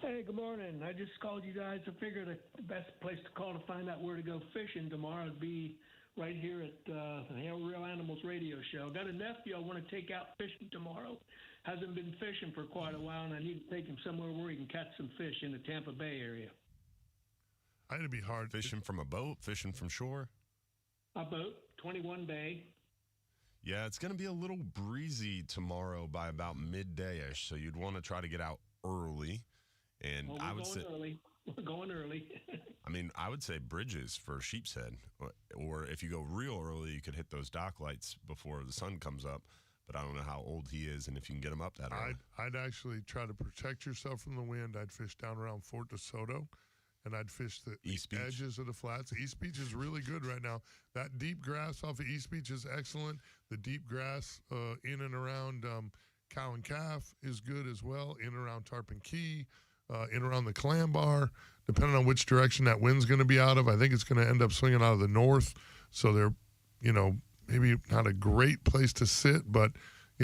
Hey, good morning. I just called you guys. I figured the best place to call to find out where to go fishing tomorrow would be right here at the Real Animals Radio Show. Got a nephew I want to take out fishing tomorrow. Hasn't been fishing for quite a while, and I need to take him somewhere where he can catch some fish in the Tampa Bay area. It'd be hard. Fishing from a boat, fishing from shore? A boat, 21 Bay. Yeah, it's going to be a little breezy tomorrow by about midday-ish, so you'd want to try to get out early. And Well, I would say, We're going early. I mean, I would say Bridges for Sheep's Head, or if you go real early, you could hit those dock lights before the sun comes up. But I don't know how old he is and if you can get him up that early. I'd actually try to protect yourself from the wind. I'd fish down around Fort DeSoto, and I'd fish the edges of the flats. East Beach is really good right now. That deep grass off of East Beach is excellent. The deep grass in and around Cow and Calf is good as well, in and around Tarpon Key, in around the Clam Bar, depending on which direction that wind's going to be out of. I think it's going to end up swinging out of the north, so they're, maybe not a great place to sit, but,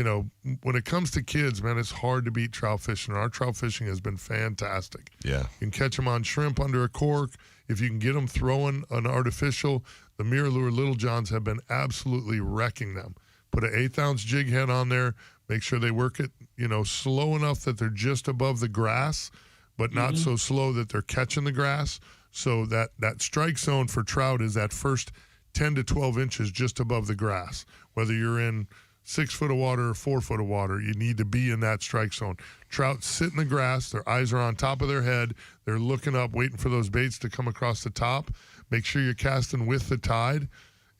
when it comes to kids, man, it's hard to beat trout fishing. Our trout fishing has been fantastic. Yeah. You can catch them on shrimp under a cork. If you can get them throwing an artificial, the Mirror Lure Little Johns have been absolutely wrecking them. Put an 1/8 ounce jig head on there. Make sure they work it, slow enough that they're just above the grass, but not so slow that they're catching the grass. So that strike zone for trout is that first 10 to 12 inches just above the grass. Whether you're in 6 foot of water or 4 foot of water, you need to be in that strike zone. Trout sit in the grass. Their eyes are on top of their head. They're looking up, waiting for those baits to come across the top. Make sure you're casting with the tide.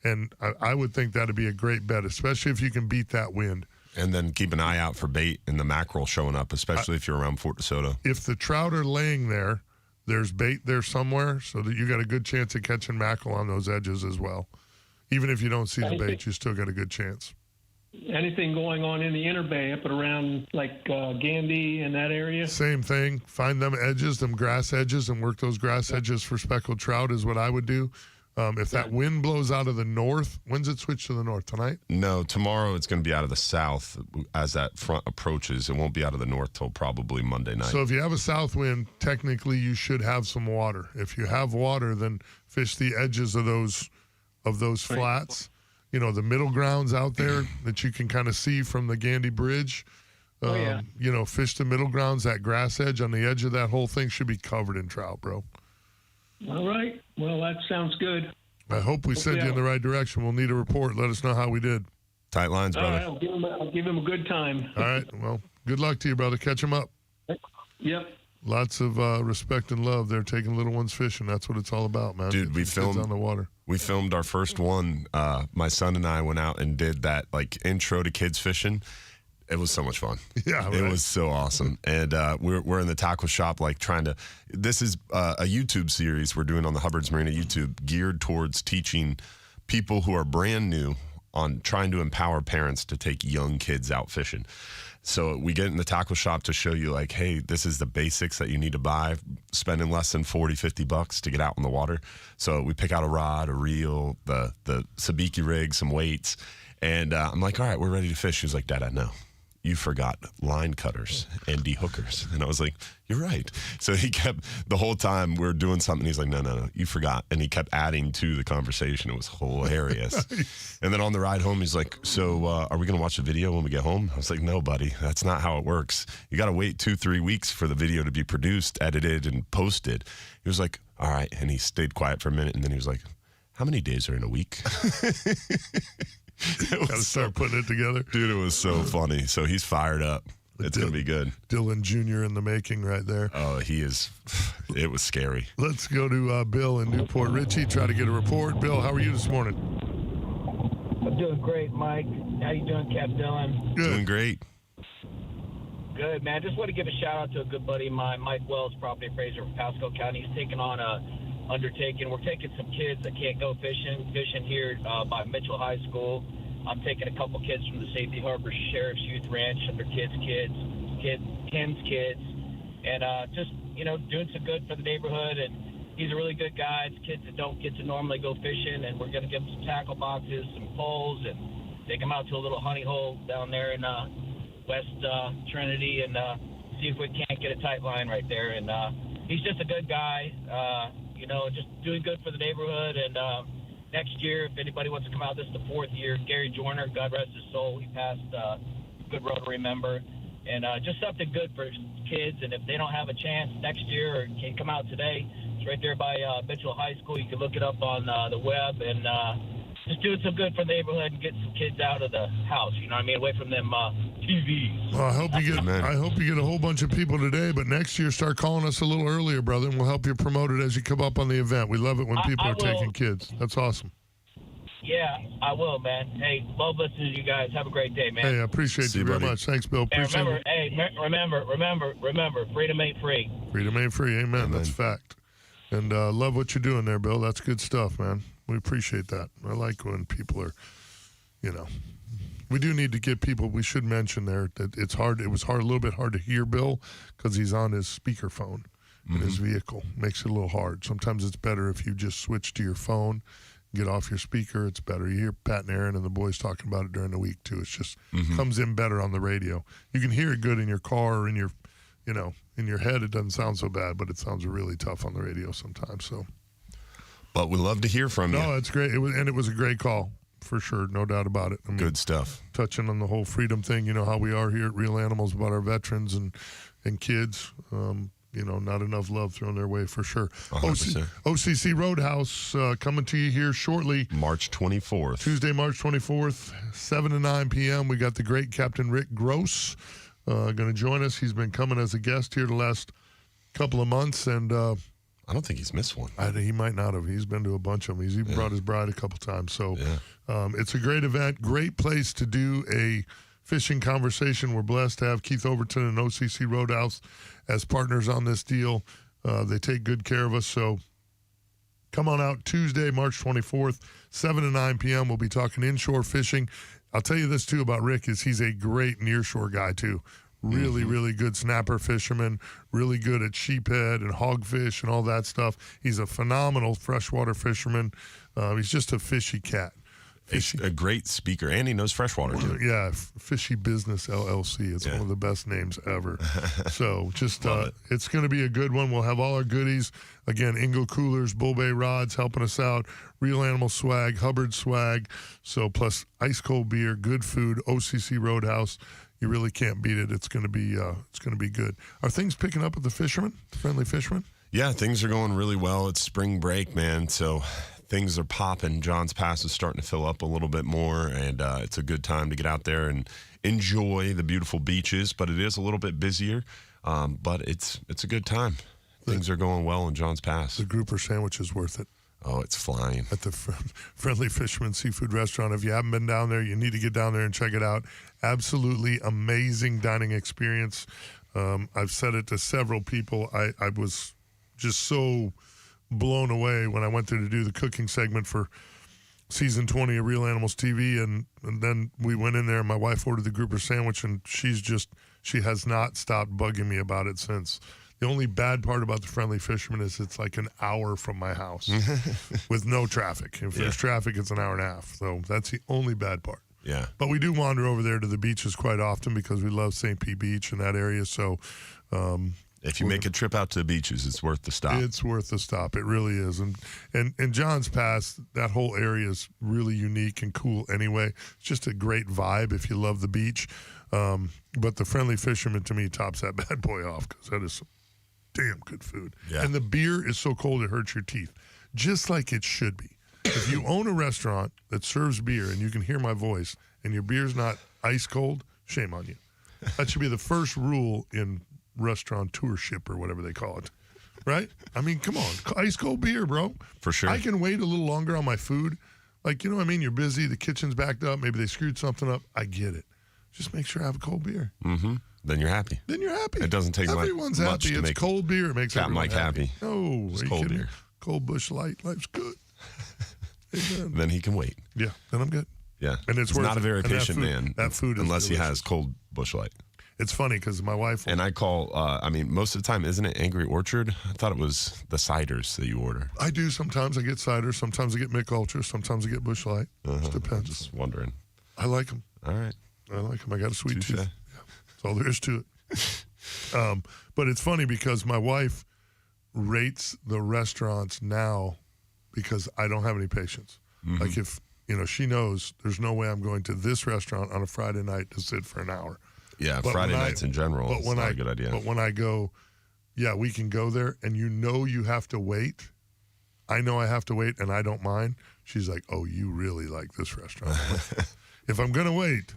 And I would think that'd be a great bet, especially if you can beat that wind. And then keep an eye out for bait and the mackerel showing up, especially if you're around Fort DeSoto. If the trout are laying there, there's bait there somewhere, so that you got a good chance of catching mackerel on those edges as well. Even if you don't see the bait, you still got a good chance. Anything going on in the inner bay up and around like Gandy and that area? Same thing. Find them edges, them grass edges, and work those grass edges for speckled trout is what I would do. If that wind blows out of the north, when's it switch to the north? Tonight? No, tomorrow it's going to be out of the south as that front approaches. It won't be out of the north till probably Monday night. So if you have a south wind, technically you should have some water. If you have water, then fish the edges of those flats. The middle grounds out there that you can kind of see from the Gandy Bridge. Fish the middle grounds, that grass edge on the edge of that whole thing should be covered in trout, bro. All right. Well, that sounds good. I hope we send you in the right direction. We'll need a report. Let us know how we did. Tight lines, brother. All right, I'll give him a good time. All right. Well, good luck to you, brother. Catch them up. Yep. Lots of respect and love. They're taking little ones fishing. That's what it's all about, man. Dude, we filmed on the water. We filmed our first one. My son and I went out and did that intro to kids fishing. It was so much fun. Yeah, right. It was so awesome. And we're in the tackle shop trying to. This is a YouTube series we're doing on the Hubbard's Marina YouTube, geared towards teaching people who are brand new on trying to empower parents to take young kids out fishing. So we get in the tackle shop to show you hey, this is the basics that you need to buy, spending less than $40-$50 to get out in the water. So we pick out a rod, a reel, the sabiki rig, some weights. And I'm like, all right, we're ready to fish. He was like, Dad, I know. You forgot line cutters and dehookers. And I was like, you're right. So he kept, the whole time we were doing something, he's like, no, you forgot. And he kept adding to the conversation. It was hilarious. And then on the ride home, he's like, so are we going to watch the video when we get home? I was like, no, buddy, that's not how it works. You got to wait 2-3 weeks for the video to be produced, edited, and posted. He was like, all right. And he stayed quiet for a minute. And then he was like, how many days are in a week? Got to start putting it together. Dude, it was so funny. So he's fired up. It's going to be good. Dylan Jr. in the making right there. Oh, he is. It was scary. Let's go to Bill in Newport Richie. Try to get a report. Bill, how are you this morning? I'm doing great, Mike. How you doing, Capt Dylan? Good. Doing great. Good, man. Just want to give a shout-out to a good buddy of mine, Mike Wells, property appraiser from Pasco County. He's taking on a undertaking. We're taking some kids that can't go fishing here by Mitchell High School. I'm taking a couple kids from the Safety Harbor Sheriff's Youth Ranch, under Ken's kids, and just doing some good for the neighborhood. And he's a really good guy. It's kids that don't get to normally go fishing, and we're going to give them some tackle boxes, some poles, and take them out to a little honey hole down there in West Trinity, and see if we can't get a tight line right there. And he's just a good guy. Just doing good for the neighborhood. And next year, if anybody wants to come out, this is the 4th year. Gary Joyner, God rest his soul, he passed, good Rotary member. And just something good for kids. And if they don't have a chance next year or can't come out today, it's right there by Mitchell High School. You can look it up on the web, and just doing some good for the neighborhood and get some kids out of the house. You know what I mean? Away from them TVs. Well, I hope you get a whole bunch of people today, but next year start calling us a little earlier, brother, and we'll help you promote it as you come up on the event. We love it when people are taking kids. That's awesome. Yeah, I will, man. Hey, love listening to you guys. Have a great day, man. Hey, I appreciate you very much. Thanks, Bill. Appreciate it. Remember, freedom ain't free. Freedom ain't free. Amen. That's fact. And love what you're doing there, Bill. That's good stuff, man. We appreciate that. I like when people are, we do need to get people. We should mention there that it's hard. It was a little bit hard to hear Bill because he's on his speakerphone in his vehicle. Makes it a little hard. Sometimes it's better if you just switch to your phone get off your speaker. It's better. You hear Pat and Aaron and the boys talking about it during the week too. It's just comes in better on the radio. You can hear it good in your car or in your, in your head. It doesn't sound so bad, but it sounds really tough on the radio sometimes. So, but we love to hear from you. No, it's great. It was a great call for sure, no doubt about it. I mean, good stuff. Touching on the whole freedom thing, how we are here at Real Animals about our veterans and kids. Not enough love thrown their way for sure. 100%. OCC Roadhouse coming to you here shortly. March 24th. Tuesday, March 24th, 7 to 9 p.m. We got the great Captain Rick Gross going to join us. He's been coming as a guest here the last couple of months, and I don't think he's missed one. He might not have. He's been to a bunch of them. He's even brought his bride a couple times. So it's a great event, great place to do a fishing conversation. We're blessed to have Keith Overton and OCC Roadhouse as partners on this deal. They take good care of us. So come on out Tuesday, March 24th, 7 to 9 p.m. We'll be talking inshore fishing. I'll tell you this, too, about Rick, is he's a great nearshore guy, too. Really, really good snapper fisherman, really good at sheephead and hogfish and all that stuff. He's a phenomenal freshwater fisherman. He's just a fishy cat. A great speaker, and he knows freshwater, too. Yeah, Fishy Business LLC. It's one of the best names ever. So just, it's going to be a good one. We'll have all our goodies. Again, Ingle Coolers, Bull Bay Rods helping us out, Real Animal Swag, Hubbard Swag. So plus ice cold beer, good food, OCC Roadhouse. You really can't beat it. It's going to be good. Are things picking up with the fishermen, the friendly fishermen? Yeah, things are going really well. It's spring break, man. So things are popping. Johns Pass is starting to fill up a little bit more, and it's a good time to get out there and enjoy the beautiful beaches. But it is a little bit busier, but it's a good time. Things are going well in Johns Pass. The grouper sandwich is worth it. Oh, it's flying. At the Friendly Fisherman Seafood Restaurant. If you haven't been down there, you need to get down there and check it out. Absolutely amazing dining experience. I've said it to several people. I was just so blown away when I went there to do the cooking segment for season 20 of Real Animals TV, and then we went in there and my wife ordered the grouper sandwich, and she has not stopped bugging me about it since. The only bad part about the Friendly Fisherman is it's like an hour from my house with no traffic. If there's traffic, it's an hour and a half. So that's the only bad part. Yeah. But we do wander over there to the beaches quite often because we love St. Pete Beach and that area. So if you make a trip out to the beaches, it's worth the stop. It's worth the stop. It really is. And Johns Pass, that whole area is really unique and cool anyway. It's just a great vibe if you love the beach. But the Friendly Fisherman, to me, tops that bad boy off because that is some damn good food. Yeah. And the beer is so cold it hurts your teeth, just like it should be. If you own a restaurant that serves beer and you can hear my voice and your beer's not ice cold, shame on you. That should be the first rule in restaurateurship or whatever they call it, right? I mean, come on. Ice cold beer, bro. For sure. I can wait a little longer on my food. Like, you know what I mean? You're busy. The kitchen's backed up. Maybe they screwed something up. I get it. Just make sure I have a cold beer. Mm-hmm. Then you're happy. It doesn't take Everyone's much happy. to It's make cold beer. It makes Capt Mike happy. No, It's are you cold kidding me? beer. Cold Busch Light. Life's good. Amen. Then he can wait. Yeah, then I'm good. Yeah. And it's worth not a it. very And that patient food- man. that food is unless he delicious. has cold Busch Light. It's funny because my wife. And I call, most of the time, isn't it Angry Orchard? I thought it was the ciders that you order. I do sometimes. I get cider. Sometimes I get Mick Ultra. Sometimes I get Busch Light. Just depends. Just wondering. I like them. All right. I like them. I got a sweet Touche. tooth. Yeah, that's all there is to it. But it's funny because my wife rates the restaurants now because I don't have any patience. Mhm. Like if, she knows there's no way I'm going to this restaurant on a Friday night to sit for an hour. Yeah, But Friday when nights in general is not a good idea. But when I go, yeah, we can go there, and you have to wait. I know I have to wait, and I don't mind. She's like, oh, you really like this restaurant. I'm like, if I'm going to wait,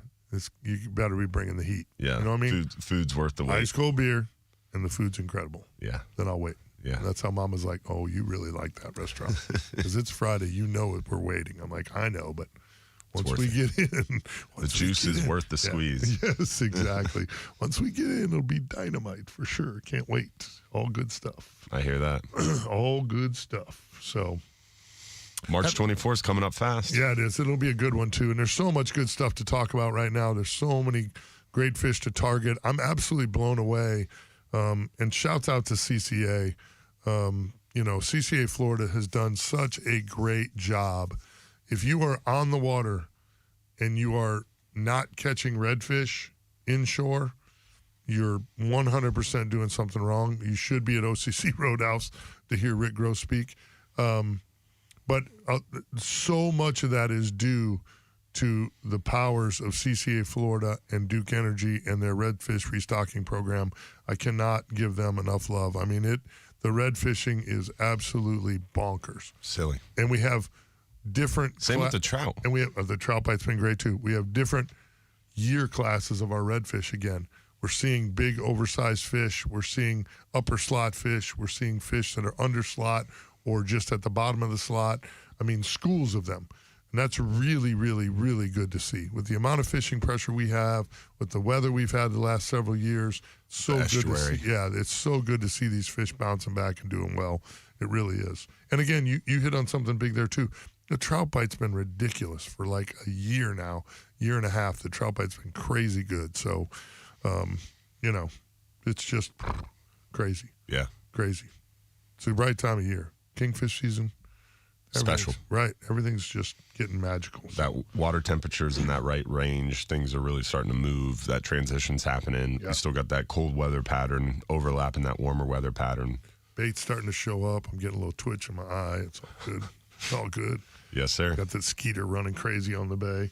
you better be bringing the heat. Yeah. You know what I mean? Food's worth the wait. Ice cold beer, and the food's incredible. Yeah. Then I'll wait. Yeah. And that's how Mama's like, oh, you really like that restaurant. Because it's Friday. You know it. We're waiting. I'm like, I know, but once worth we it. get in. The juice is worth the squeeze. Yes, exactly. Once we get in, it'll be dynamite for sure. Can't wait. All good stuff. I hear that. All good stuff. So March 24th is coming up fast. yeah, it is. It'll be a good one, too. And there's so much good stuff to talk about right now. There's so many great fish to target. I'm absolutely blown away. And shouts out to 6a-8a. CCA Florida has done such a great job. If you are on the water and you are not catching redfish inshore, you're 100% doing something wrong. You should be at OCC Roadhouse to hear Rick Gross speak. But so much of that is due to the powers of CCA Florida and Duke Energy and their redfish restocking program. I cannot give them enough love. I mean, the red fishing is absolutely bonkers. Silly. And we have different... Same with the trout. And we have the trout bite's been great too. We have different year classes of our redfish again. We're seeing big oversized fish. We're seeing upper slot fish. We're seeing fish that are under slot or just at the bottom of the slot. I mean, schools of them. And that's really, really, really good to see. With the amount of fishing pressure we have, with the weather we've had the last several years, so good to see. Yeah, it's so good to see these fish bouncing back and doing well. It really is. And again, you hit on something big there too. The trout bite's been ridiculous for like a year now, year and a half. The trout bite's been crazy good. So, it's just crazy. Yeah. Crazy. It's the right time of year. Kingfish season. Special. Right. Everything's just getting magical. That water temperature's in that right range. Things are really starting to move. That transition's happening. Yeah. We still got that cold weather pattern overlapping that warmer weather pattern. Bait's starting to show up. I'm getting a little twitch in my eye. It's all good. It's all good. Yes, sir. Got that skeeter running crazy on the bay.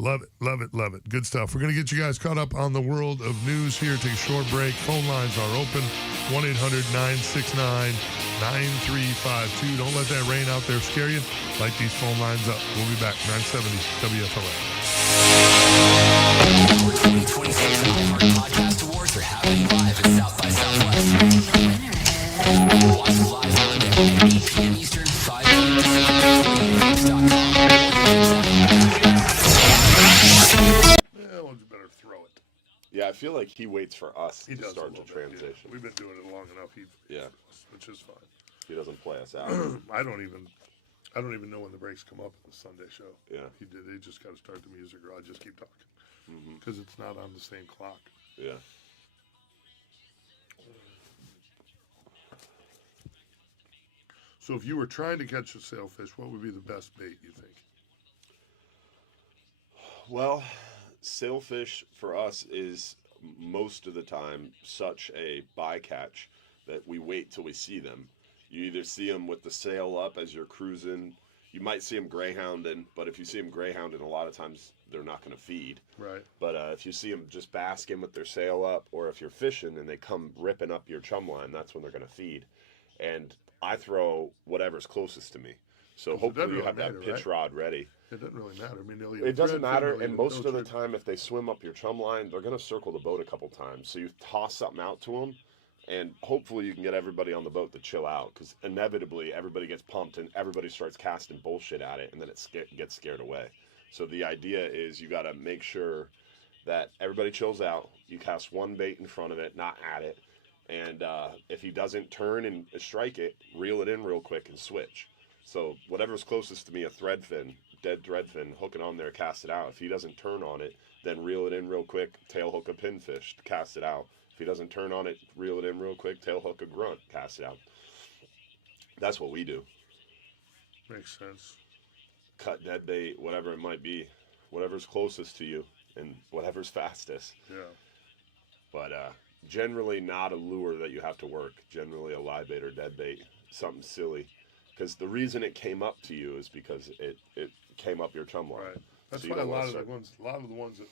Love it, love it, love it. Good stuff. We're going to get you guys caught up on the world of news here. Take a short break. Phone lines are open. 1-800-969-9352. Don't let that rain out there scare you. Light these phone lines up. We'll be back. 970 WFLA. Our 2026 iHeart Podcast Awards are happening live at South by Southwest. Watch live on at 8 p.m. Eastern, 5 p.m. Pacific. Yeah, I feel like he waits for us He to does start a the little bit, transition. yeah. We've been doing it long enough. Which is fine. He doesn't play us out. I don't even know when the breaks come up at the Sunday show. Yeah. He just got to start the music, or I'll just keep talking Mhm. because it's not on the same clock. Yeah. So if you were trying to catch a sailfish, what would be the best bait, you think? Well, sailfish for us is most of the time such a bycatch that we wait till we see them. You either see them with the sail up as you're cruising. You might see them greyhounding, but if you see them greyhounding, a lot of times they're not going to feed. Right. But if you see them just basking with their sail up, or if you're fishing and they come ripping up your chum line, that's when they're going to feed. And I throw whatever's closest to me. So hopefully you have that pitch rod ready. It doesn't really matter. I mean, they'll eat It doesn't threadfin, matter, they'll eat and a most of the pilchard. time, if they swim up your chum line, they're going to circle the boat a couple times. So you toss something out to them, and hopefully you can get everybody on the boat to chill out, because inevitably everybody gets pumped and everybody starts casting bullshit at it, and then it gets scared away. So the idea is you got to make sure that everybody chills out. You cast one bait in front of it, not at it, and if he doesn't turn and strike it, reel it in real quick and switch. So whatever's closest to me, a threadfin, dead threadfin, hook it on there, cast it out. If he doesn't turn on it, then reel it in real quick, tail hook a pinfish, cast it out. If he doesn't turn on it, reel it in real quick, tail hook a grunt, cast it out. That's what we do. Makes sense. Cut dead bait, whatever it might be, whatever's closest to you and whatever's fastest. Yeah. But generally not a lure that you have to work. Generally a live bait or dead bait, something silly. Because the reason it came up to you is because it came up your chum line. Right. That's So you why a don't lot wanna of the ones that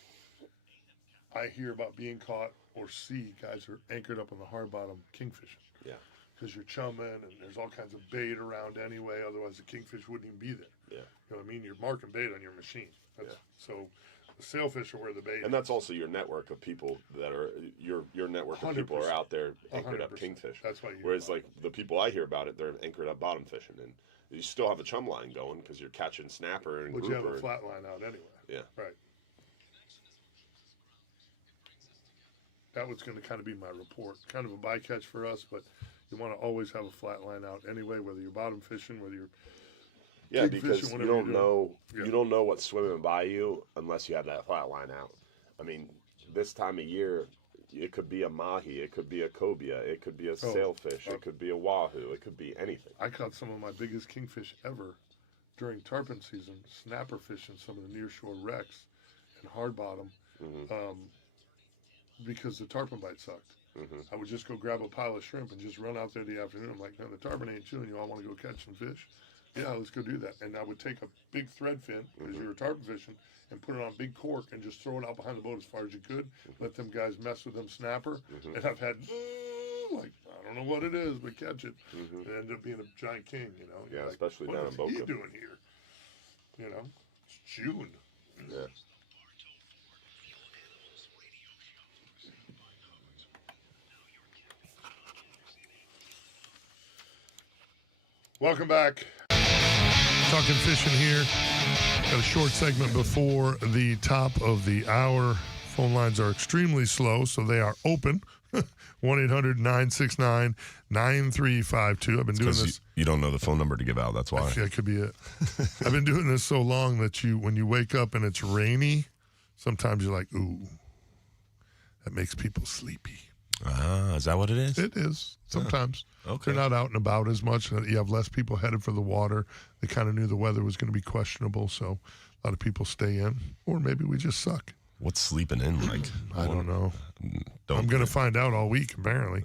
I hear about being caught or see, guys are anchored up on the hard bottom kingfishing. Yeah. Because you're chumming and there's all kinds of bait around anyway. Otherwise, the kingfish wouldn't even be there. Yeah. You know what I mean? You're marking bait on your machine. So the sailfish are where the bait And that's also your network of people that are your network of people are out there anchored up 100%. kingfish. That's why you hear Whereas like the people I hear about it, they're anchored up bottom fishing, and you still have a chum line going because you're catching snapper and But grouper. you have a flat line out anyway. Yeah. Right. That was going to kind of be my report. Kind of a bycatch for us, but you want to always have a flat line out anyway, whether you're bottom fishing, whether you're Yeah, pig because fishing, you whatever don't you're know doing. you don't know what's swimming by you unless you have that flat line out. I mean, this time of year, It could be a mahi, it could be a cobia, it could be a sailfish, it could be a wahoo, it could be anything. I caught some of my biggest kingfish ever during tarpon season, snapper fishing some of the nearshore wrecks and hard bottom, because the tarpon bite sucked. I would just go grab a pile of shrimp and just run out there the afternoon. I'm like, no, the tarpon ain't chewing. You all want to go catch some fish? Yeah, let's go do that. And I would take a big thread fin, because you were tarpon fishing, and put it on a big cork and just throw it out behind the boat as far as you could. Let them guys mess with them snapper. And I've had, like, I don't know what it is, but catch it. It ended up being a giant king, you know. Yeah, like, especially down in Boca. What is he doing here? You know, it's June. Yeah. Welcome back. Talking fishing here. Got a short segment before the top of the hour. Phone lines are extremely slow, so they are open. 1-800-969-9352. I've been doing this. You don't know the phone number to give out. That's why. Actually, that could be it. I've been doing this so long that when you wake up and it's rainy, sometimes you're like, ooh, that makes people sleepy. Is that what it is? It is. Sometimes. Okay. They're not out and about as much. You have less people headed for the water. They kind of knew the weather was going to be questionable, so a lot of people stay in. Or maybe we just suck. What's sleeping in like? I don't know. I'm going to find out all week, apparently.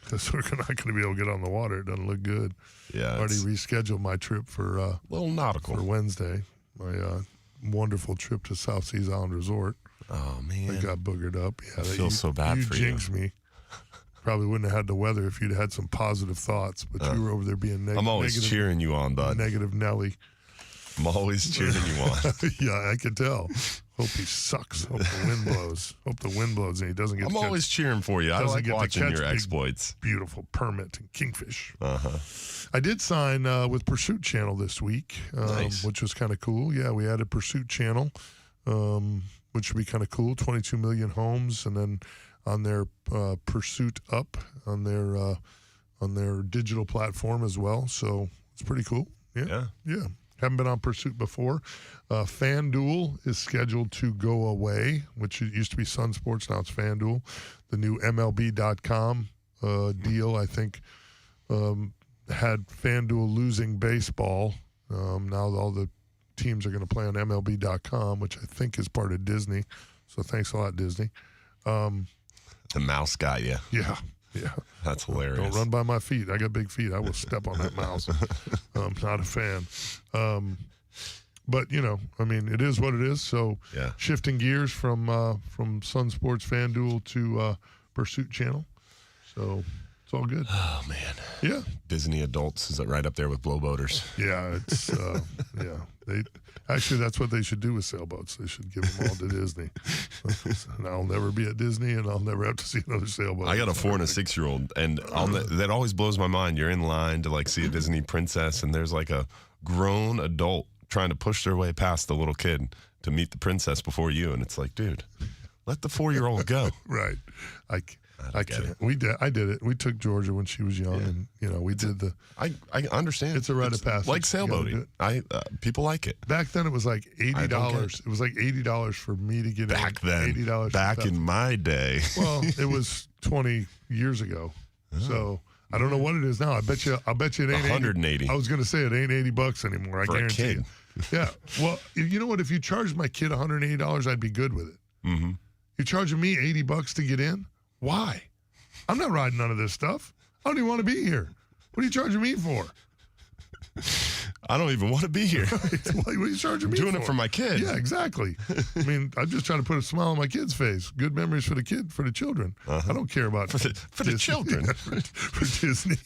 Because we're not going to be able to get on the water. It doesn't look good. Yeah. I already rescheduled my trip for little nautical for Wednesday. My wonderful trip to South Seas Island Resort. Oh, man. They got boogered up. Yeah, I feel so bad for you. You jinxed me. Probably wouldn't have had the weather if you'd had some positive thoughts, but you were over there being negative. I'm always cheering you on, bud. Negative Nelly. I'm always cheering you on. Yeah, I can tell. Hope he sucks. Hope the wind blows. Hope the wind blows and he doesn't get I'm always cheering for you. I like watching your exploits. Beautiful permit and kingfish. I did sign with Pursuit Channel this week, which was kind of cool. Yeah, we added Pursuit Channel, which would be kind of cool. 22 million homes, and then on their Pursuit Up on their digital platform as well. So it's pretty cool. Yeah. Haven't been on Pursuit before. FanDuel is scheduled to go away, which it used to be Sun Sports. Now it's FanDuel. The new MLB.com deal, I think, had FanDuel losing baseball. Now all the teams are going to play on MLB.com, which I think is part of Disney. So thanks a lot, Disney. The mouse got you. Yeah. That's hilarious. Don't run by my feet. I got big feet. I will step on that mouse. I'm not a fan. But, I mean, it is what it is. So shifting gears from Sun Sports FanDuel to Pursuit Channel. So it's all good. Oh, man. Yeah. Disney adults is right up there with blowboaters. Yeah, it's Actually, that's what they should do with sailboats. They should give them all to Disney. And I'll never be at Disney, and I'll never have to see another sailboat. I got a 4 and a 6-year-old, and that always blows my mind. You're in line to see a Disney princess, and there's a grown adult trying to push their way past the little kid to meet the princess before you, and it's like, dude, let the 4-year-old go. Right. I can't. I did it. We took Georgia when she was young, and we did the. I understand. It's a rite of passage. Like sailboating. People like it. Back then, it was like $80. It was like $80 for me to get in. Back then. $80. Back in my day. Well, it was 20 years ago. So I don't know what it is now. I'll bet you it ain't 180. I was going to say it ain't $80 anymore. I guarantee you. Yeah. Well, you know what? If you charged my kid $180, I'd be good with it. Mm-hmm. You're charging me $80 to get in? Why? I'm not riding none of this stuff. I don't even want to be here. What are you charging me for? I don't even want to be here. What are you charging me for? Doing it for my kid. Yeah, exactly. I mean, I'm just trying to put a smile on my kid's face. Good memories for the children. Uh-huh. I don't care about for the children. for Disney.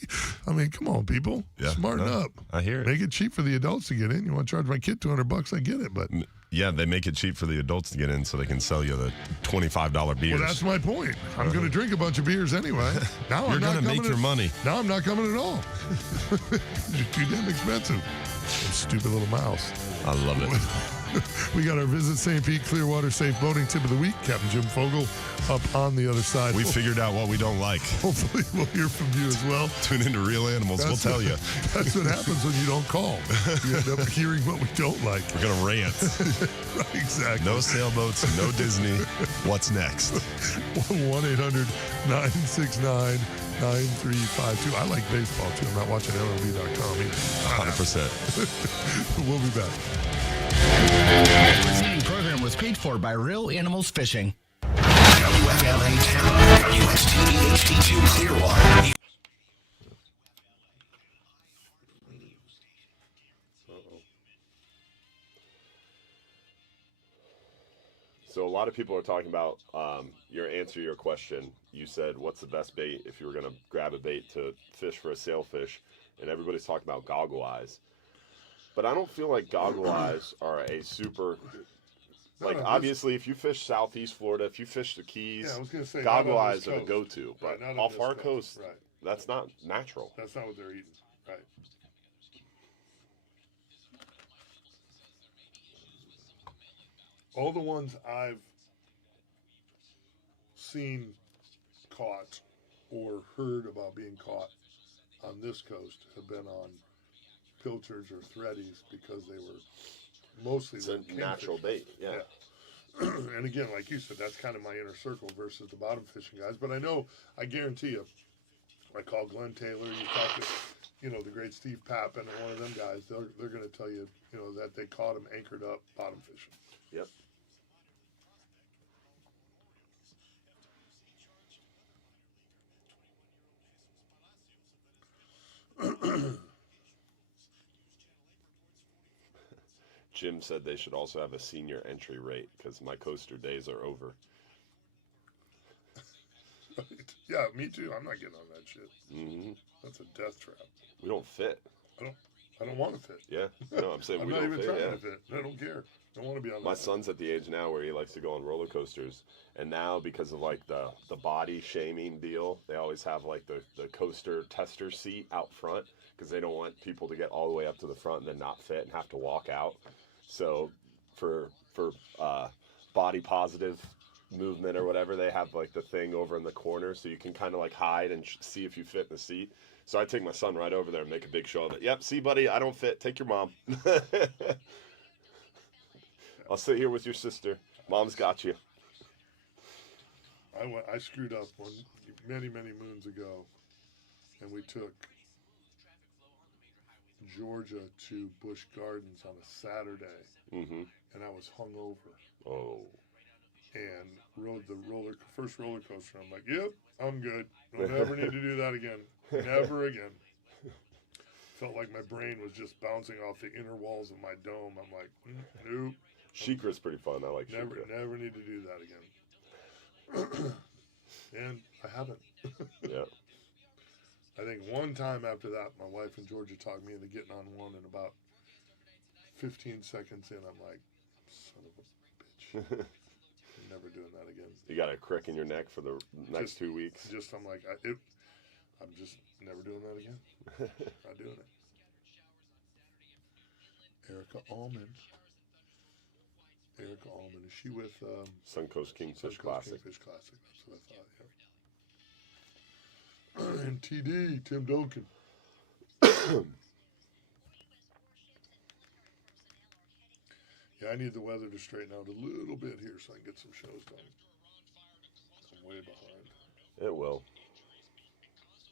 I mean, come on, people. Yeah, Smarten up. I hear it. Make it cheap for the adults to get in. You want to charge my kid $200? I get it, but yeah, they make it cheap for the adults to get in so they can sell you the $25 beers. Well, that's my point. I'm going to drink a bunch of beers anyway. Now You're going to make your money. Now I'm not coming at all. You're too damn expensive. Stupid little mouse. I love it. We got our Visit St. Pete Clearwater Safe Boating Tip of the Week. Captain Jim Fogel up on the other side. We figured out what we don't like. Hopefully we'll hear from you as well. Tune into Real Animals. We'll tell you. That's what happens when you don't call. You end up hearing what we don't like. We're going to rant. Right, exactly. No sailboats, no Disney. What's next? 1-800-969-9352. I like baseball, too. I'm not watching MLB.com either. 100%. We'll be back. The preceding program was paid for by Real Animals Fishing. WFLA Tampa, WSTD HD2 Clearwater. So a lot of people are talking about your answer to your question. You said, what's the best bait if you were going to grab a bait to fish for a sailfish? And everybody's talking about goggle eyes. But I don't feel like goggle eyes are a super... Like, obviously, if you fish Southeast Florida, if you fish the Keys, I was gonna say, goggle not on eyes this are the coast. go-to. Right, But not on off this our coast. coast, Right. that's not natural. That's not what they're eating. Right. All the ones I've seen caught or heard about being caught on this coast have been on pilchards or threadies because they were mostly It's a natural bait, yeah. And again, like you said, that's kind of my inner circle versus the bottom fishing guys. But I guarantee you, I call Glenn Taylor, you talk to, the great Steve Pappen and one of them guys, they're going to tell you, that they caught him anchored up bottom fishing. Yep. Jim said they should also have a senior entry rate because my coaster days are over. Yeah, me too. I'm not getting on that shit. Mm-hmm. That's a death trap. We don't fit. I don't want to fit. Yeah, no, I'm saying I'm we not don't even fit. trying Yeah. to fit. I don't care. I don't want to be on My that. son's at the age now where he likes to go on roller coasters, and now because of like the body shaming deal, they always have like the coaster tester seat out front because they don't want people to get all the way up to the front and then not fit and have to walk out. So for body positive movement or whatever, they have like the thing over in the corner so you can kind of like hide and see if you fit in the seat. So I take my son right over there and make a big show of it. Yep, see, buddy, I don't fit. Take your mom. I'll sit here with your sister. Mom's got you. I screwed up many moons ago, and we took Georgia to Busch Gardens on a Saturday, and I was hungover. Oh. And rode the first roller coaster. I'm like, yep, I'm good. I'll never need to do that again. Never again. Felt like my brain was just bouncing off the inner walls of my dome. I'm like, nope. Sheikah's pretty fun. I like Never need to do that again. And I haven't. Yeah. I think one time after that, my wife and Georgia talked me into getting on one, and about 15 seconds in, I'm like, son of a bitch. I'm never doing that again. You got a crick in your neck for the next 2 weeks? I'm like, I'm just never doing that again. Not doing it. Erica Allman. Is she with Suncoast Kingfish Classic? Kingfish Classic. That's what I thought, yeah. And TD, Tim Duncan. Yeah, I need the weather to straighten out a little bit here so I can get some shows done. I'm way behind. It will.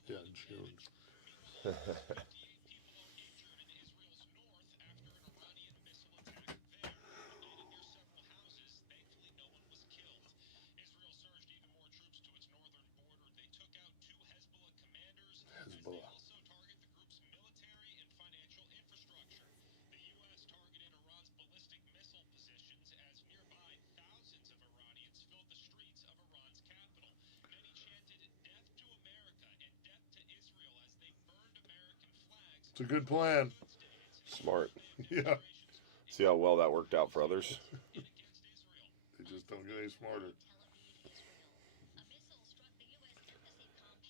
Yeah, in June. It's a good plan. Smart. Yeah. See how well that worked out for others? They just don't get any smarter.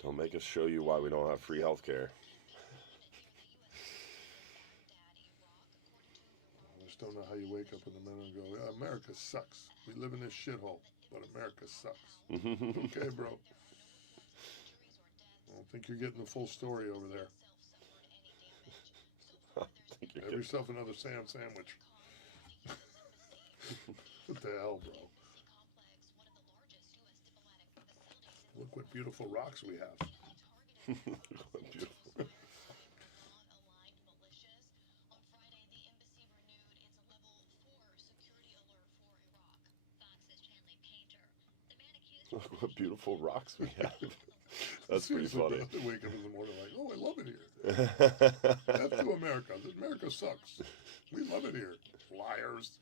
Don't make us show you why we don't have free health care. There's don't know how you wake up in the middle and go, yeah, America sucks. We live in this shithole, but America sucks. Okay, bro. I don't think you're getting the full story over there. Have yourself another Sam sandwich. What the hell, bro? Look what beautiful rocks we have. What beautiful. Look what beautiful rocks we have. That's pretty funny. I wake up in the morning like, oh, I love it here. F to America. America sucks. We love it here. Liars.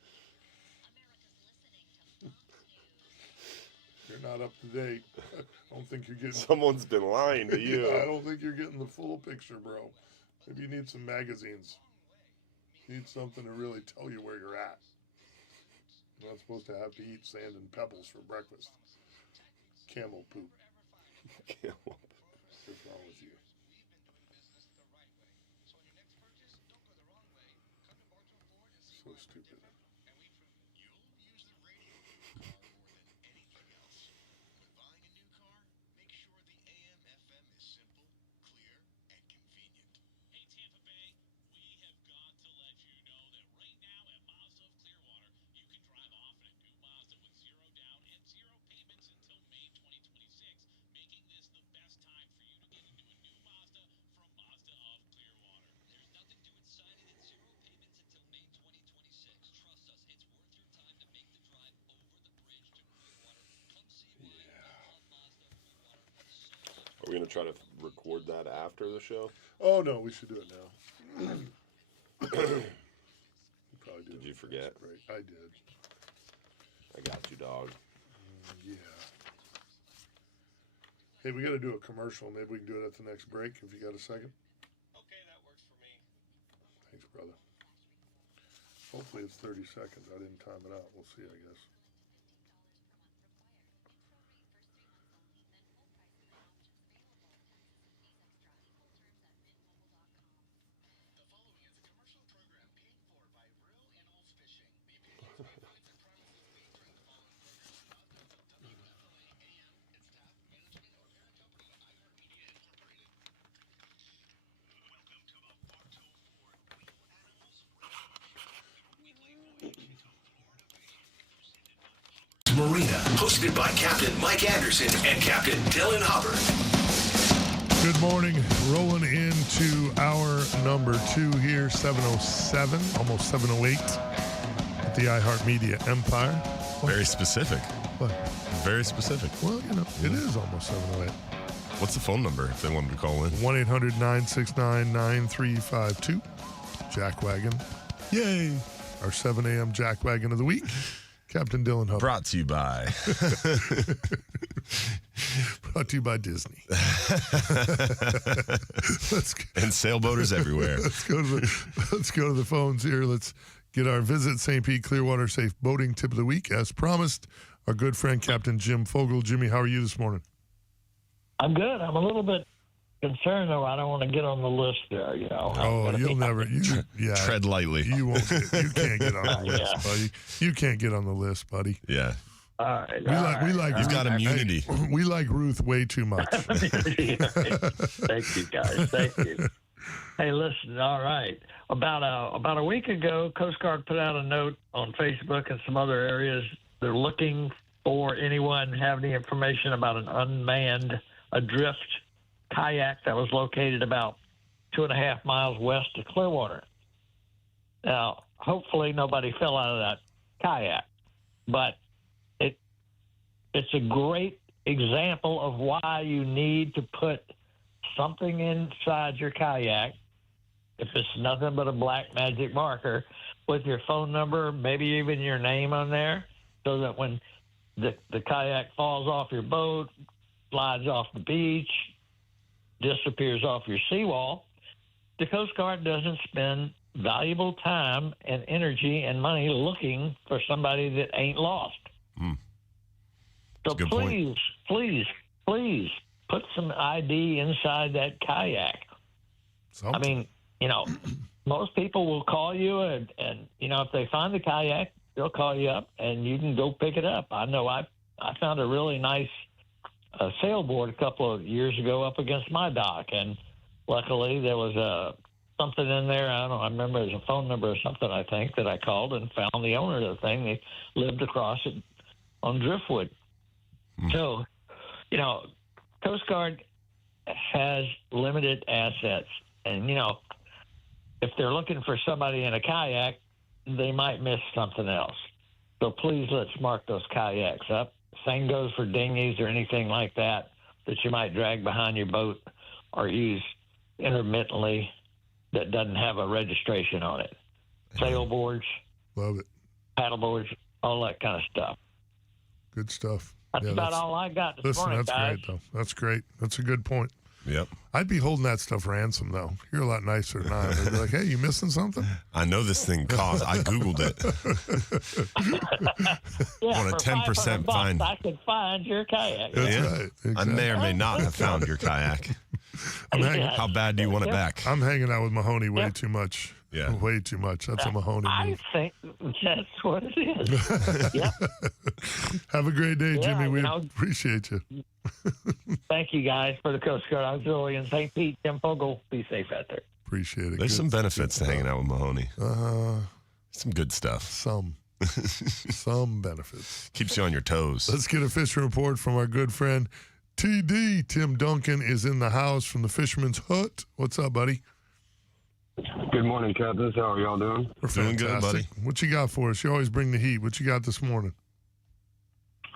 You're not up to date. I don't think you're getting... Someone's been lying to you. Yeah, I don't think you're getting the full picture, bro. Maybe you need some magazines. You need something to really tell you where you're at. You're not supposed to have to eat sand and pebbles for breakfast. Camel poop. Camel poop. What's wrong with you? So stupid. Are we going to try to record that after the show? Oh, no, we should do it now. Probably do. Did you forget? Great. I did. I got you, dog. Yeah. Hey, we got to do a commercial. Maybe we can do it at the next break if you got a second. Okay, that works for me. Thanks, brother. Hopefully it's 30 seconds. I didn't time it out. We'll see, I guess. Marina, hosted by Captain Mike Anderson and Captain Dylan Hubbard. Good morning. Rolling into hour number 2 here, 7:07, almost 7:08 at the iHeartMedia Empire. Very specific. What? Very specific. Well, you know, it is almost 7:08. What's the phone number if they wanted to call in? 1-800-969-9352. Jackwagon. Yay! Our 7 a.m. Jackwagon of the week. Captain Dylan Hubbard. Brought to you by... Brought to you by Disney. And sailboaters everywhere. Let's go to the phones here. Let's get our Visit St. Pete Clearwater Safe Boating Tip of the Week. As promised, our good friend Captain Jim Fogel. Jimmy, how are you this morning? I'm good. I'm a little bit concerned, though. I don't want to get on the list there, you know. Oh, you'll never. Tread lightly. You won't. You can't get on the list, buddy. You can't get on the list, buddy. Yeah. All right. We like. You've got immunity. Hey, we like Ruth way too much. Thank you, guys. Thank you. Hey, listen. All right. About a week ago, Coast Guard put out a note on Facebook and some other areas. They're looking for anyone have any information about an unmanned adrift kayak that was located about 2.5 miles west of Clearwater. Now, hopefully nobody fell out of that kayak, but it's a great example of why you need to put something inside your kayak, if it's nothing but a black magic marker, with your phone number, maybe even your name on there, so that when the kayak falls off your boat, slides off the beach, disappears off your seawall, the Coast Guard doesn't spend valuable time and energy and money looking for somebody that ain't lost. So please put some ID inside that kayak. Something. I mean, you know, most people will call you, and if they find the kayak, they'll call you up, and you can go pick it up. I know I found a really nice sailboard a couple of years ago up against my dock, and luckily there was something in there. I don't know. I remember it was a phone number or something, I think, that I called and found the owner of the thing. They lived across it on driftwood. So, Coast Guard has limited assets. And, if they're looking for somebody in a kayak, they might miss something else. So please let's mark those kayaks up. Same goes for dinghies or anything like that you might drag behind your boat or use intermittently that doesn't have a registration on it. Sailboards. Love it. Paddleboards, all that kind of stuff. Good stuff. That's about all I got this morning, that's guys. great, though. That's great. That's a good point. Yep. I'd be holding that stuff ransom, though. You're a lot nicer than I am. I'd be like, hey, you missing something? I know this thing costs. I Googled it. Yeah, On a for 10% $500, fine. I could find your kayak. That's Yeah. right. Exactly. I may or may not have found your kayak. How bad do you want it back? I'm hanging out with Mahoney way too much. Yeah. Way too much. That's a Mahoney I move. think that's what it is. Yep. Have a great day, Yeah, Jimmy. We appreciate you. Thank you, guys, for the Coast Guard Auxiliary in St. Pete. Tim Fogle, be safe out there. Appreciate it. There's Good- some benefits good to hanging stuff. out with Mahoney. Some good stuff. Some benefits. Keeps you on your toes. Let's get a fishing report from our good friend TD. Tim Duncan is in the house from the Fisherman's Hut. What's up, buddy? Good morning, Captains. How are y'all doing? We're Doing good, fantastic. What you got for us? You always bring the heat. What you got this morning?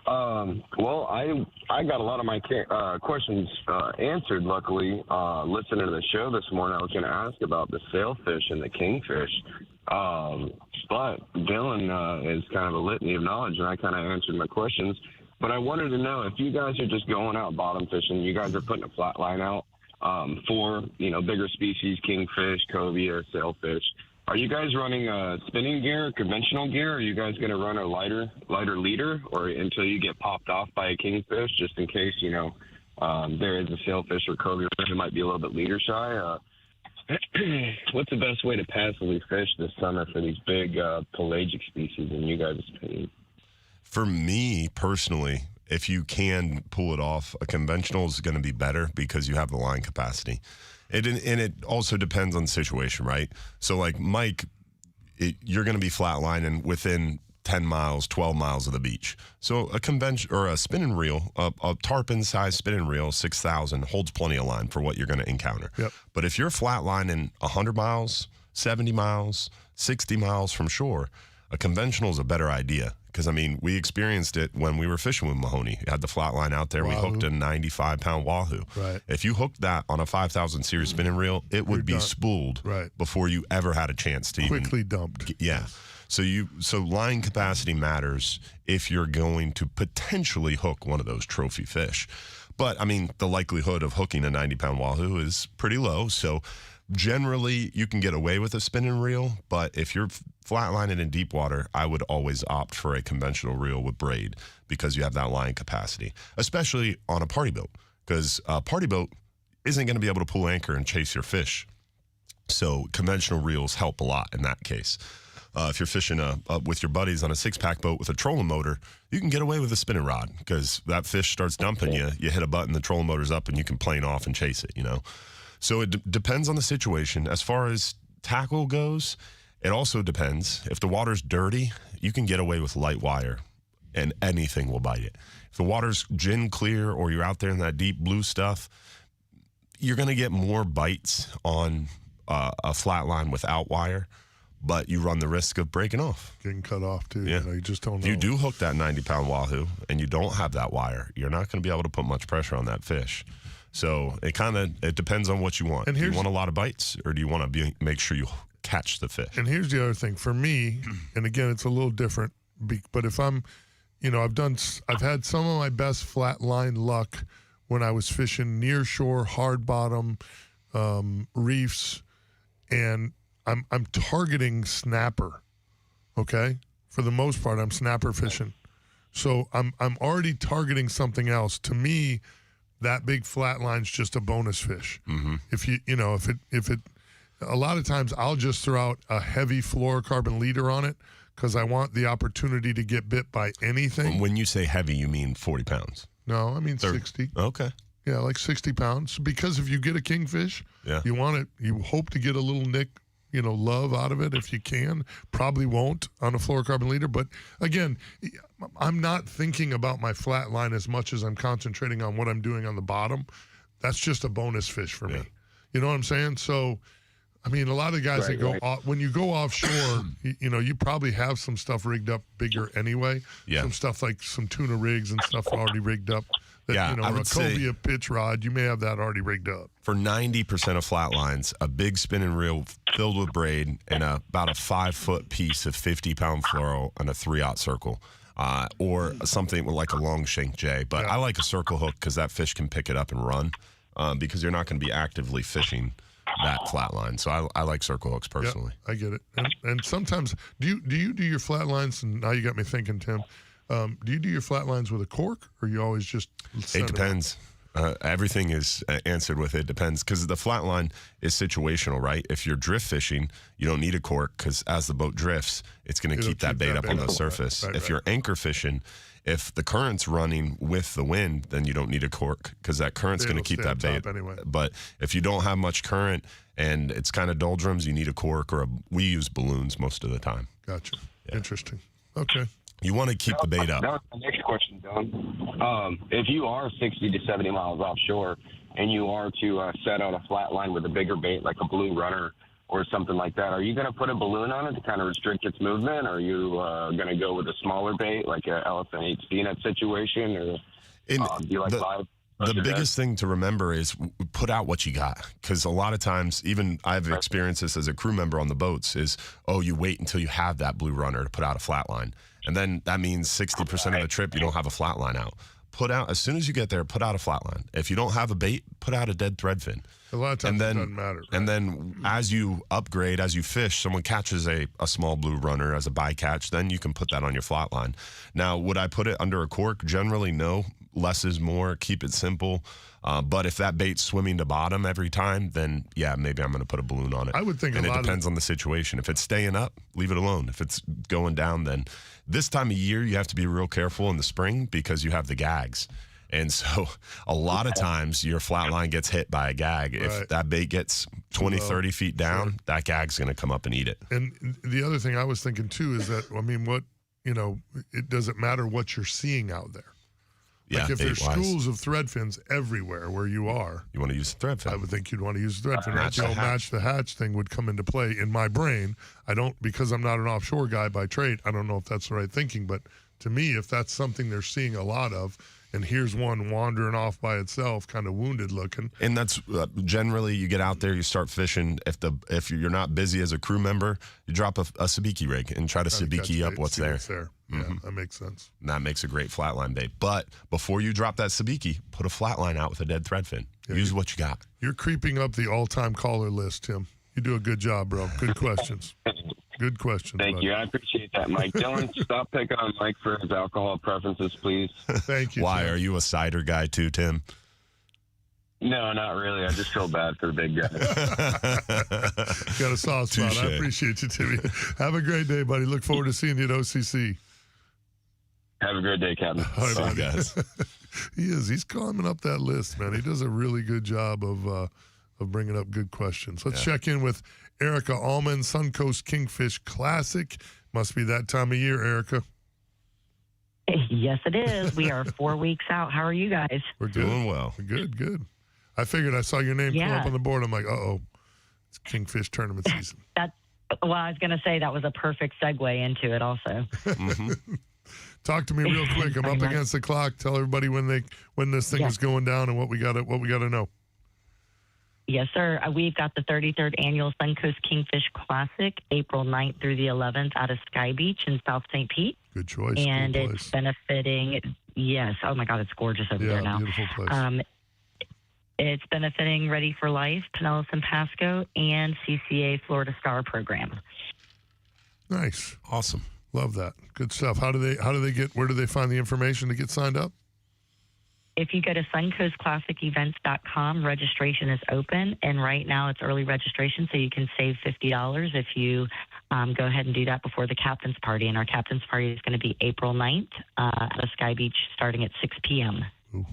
Well, I got a lot of my questions answered, luckily. Listening to the show this morning, I was going to ask about the sailfish and the kingfish. But Dylan is kind of a litany of knowledge, and I kind of answered my questions. But I wanted to know if you guys are just going out bottom fishing, you guys are putting a flat line out for, bigger species, kingfish, cobia, sailfish. Are you guys running spinning gear, conventional gear? Or are you guys going to run a lighter leader, or until you get popped off by a kingfish, just in case, there is a sailfish or cobia that might be a little bit leader shy? What's the best way to passively fish this summer for these big pelagic species in you guys' opinion? For me personally, if you can pull it off, a conventional is going to be better because you have the line capacity. And it also depends on the situation, right? So like Mike, you're going to be flatlining within 10 miles, 12 miles of the beach. So a convention or a spinning reel, a tarpon size spinning reel, 6,000 holds plenty of line for what you're going to encounter. Yep. But if you're flatlining 100 miles, 70 miles, 60 miles from shore, a conventional is a better idea. Because, we experienced it when we were fishing with Mahoney. We had the flat line out there. Wahoo. We hooked a 95-pound wahoo. Right. If you hooked that on a 5,000 series spinning reel, it would be done. spooled before you ever had a chance to Quickly dumped. Yeah. So line capacity matters if you're going to potentially hook one of those trophy fish. But, the likelihood of hooking a 90-pound wahoo is pretty low. So generally, you can get away with a spinning reel, but if you're flatlining in deep water, I would always opt for a conventional reel with braid because you have that line capacity, especially on a party boat, because a party boat isn't going to be able to pull anchor and chase your fish. So conventional reels help a lot in that case. If you're fishing with your buddies on a six-pack boat with a trolling motor, you can get away with a spinning rod because that fish starts dumping you. You hit a button, the trolling motor's up, and you can plane off and chase it, So it depends on the situation. As far as tackle goes, it also depends. If the water's dirty, you can get away with light wire, and anything will bite it. If the water's gin clear or you're out there in that deep blue stuff, you're going to get more bites on a flat line without wire, but you run the risk of breaking off. Getting cut off, too. Yeah. You just don't know. If you do hook that 90-pound wahoo and you don't have that wire, you're not going to be able to put much pressure on that fish. So it depends on what you want. And do you want a lot of bites, or do you want to make sure you catch the fish? And here's the other thing. For me, and again, it's a little different, but if I'm, I've had some of my best flat line luck when I was fishing near shore, hard bottom, reefs, and I'm targeting snapper, okay? For the most part, I'm snapper fishing. So I'm already targeting something else. To me, that big flat line's just a bonus fish. Mm-hmm. If a lot of times I'll just throw out a heavy fluorocarbon leader on it because I want the opportunity to get bit by anything. When you say heavy, you mean 40 pounds? No, I mean 60. Okay. Yeah, like 60 pounds. Because if you get a kingfish, you want it. You hope to get a little nick, love out of it if you can. Probably won't on a fluorocarbon leader. But again, I'm not thinking about my flat line as much as I'm concentrating on what I'm doing on the bottom. That's just a bonus fish for me. You know what I'm saying? So, I mean, a lot of guys that go off, when you go offshore, you probably have some stuff rigged up bigger anyway. Yeah. Some stuff like some tuna rigs and stuff already rigged up. That, I or would a say cobia pitch rod, you may have that already rigged up. For 90% of flat lines, a big spinning reel filled with braid and about a 5-foot piece of 50-pound fluoro on a 3/0 circle. Or something like a long shank J. But I like a circle hook because that fish can pick it up and run because you're not going to be actively fishing that flat line. So I like circle hooks personally. I get it. And sometimes, do you do your flat lines, and now you got me thinking, Tim, do you do your flat lines with a cork, or you always just It depends. Everything is answered with it depends because the flat line is situational, right? If you're drift fishing, you don't need a cork because as the boat drifts, it's going to keep that bait up on the surface. If you're anchor fishing, if the current's running with the wind, then you don't need a cork because that current's going to keep that bait. Anyway. But if you don't have much current and it's kind of doldrums, you need a cork we use balloons most of the time. Gotcha. Interesting. Okay. You want to keep the bait up. That was my next question, Don. If you are 60 to 70 miles offshore and you are to set out a flat line with a bigger bait like a blue runner or something like that, are you going to put a balloon on it to kind of restrict its movement? Or are you going to go with a smaller bait like an elephant eats peanut situation? Or do you like live? The biggest thing to remember is put out what you got. Because a lot of times, even I've experienced this as a crew member on the boats, is, you wait until you have that blue runner to put out a flat line. And then that means 60% of the trip, you don't have a flat line out. Put out, as soon as you get there, put out a flat line. If you don't have a bait, put out a dead threadfin. A lot of times it doesn't matter. Right? And then as you upgrade, as you fish, someone catches a small blue runner as a bycatch, then you can put that on your flat line. Now, would I put it under a cork? Generally, no. Less is more. Keep it simple. But if that bait's swimming to bottom every time, then, maybe I'm going to put a balloon on it. I would think it depends on the situation. If it's staying up, leave it alone. If it's going down, then this time of year, you have to be real careful in the spring because you have the gags. And so a lot of times your flat line gets hit by a gag. If that bait gets 20, 30 feet down, that gag's going to come up and eat it. And the other thing I was thinking, too, is that, it doesn't matter what you're seeing out there. Like if there's schools of thread fins everywhere where you are, you want to use the thread fin. I would think you'd want to use the thread fin. Match the hatch thing would come into play in my brain. Because I'm not an offshore guy by trade, I don't know if that's the right thinking. But to me, if that's something they're seeing a lot of, and here's one wandering off by itself, kind of wounded looking. And that's generally you get out there, you start fishing. If you're not busy as a crew member, you drop a sabiki rig and try to sabiki up what's there. Yeah, that makes sense. And that makes a great flatline bait. But before you drop that sabiki, put a flatline out with a dead thread fin. Use what you got. You're creeping up the all-time caller list, Tim. You do a good job, bro. Good questions. Good questions. Thank you. I appreciate that, Mike. Dylan, stop picking on Mike for his alcohol preferences, please. Thank you. Why? Tim. Are you a cider guy too, Tim? No, not really. I just feel bad for the big guy. Got a soft spot. I appreciate you, Timmy. Have a great day, buddy. Look forward to seeing you at OCC. Have a great day, Captain. All right, bye, guys. He is. He's climbing up that list, man. He does a really good job of bringing up good questions. Let's check in with Erica Allman, Suncoast Kingfish Classic. Must be that time of year, Erica. Yes, it is. We are 4 weeks out. How are you guys? We're doing well. We're good. I figured I saw your name come up on the board. I'm like, it's Kingfish tournament season. I was going to say that was a perfect segue into it also. Talk to me real quick. I'm up against the clock. Tell everybody when this thing is going down and what we got to know. Yes, sir. We've got the 33rd Annual Suncoast Kingfish Classic, April 9th through the 11th out of Sky Beach in South St. Pete. Good choice. And cool it's benefiting, oh my God, it's gorgeous over there now. Beautiful place. It's benefiting Ready for Life, Pinellas and Pasco, and CCA Florida Star program. Nice. Awesome. Love that. Good stuff. Where do they find the information to get signed up? if you go to suncoastclassicevents.com, registration is open, and right now it's early registration, so you can save $50 if you go ahead and do that before the captain's party. And our captain's party is going to be April 9th at a Sky Beach starting at 6 p.m. Ooh,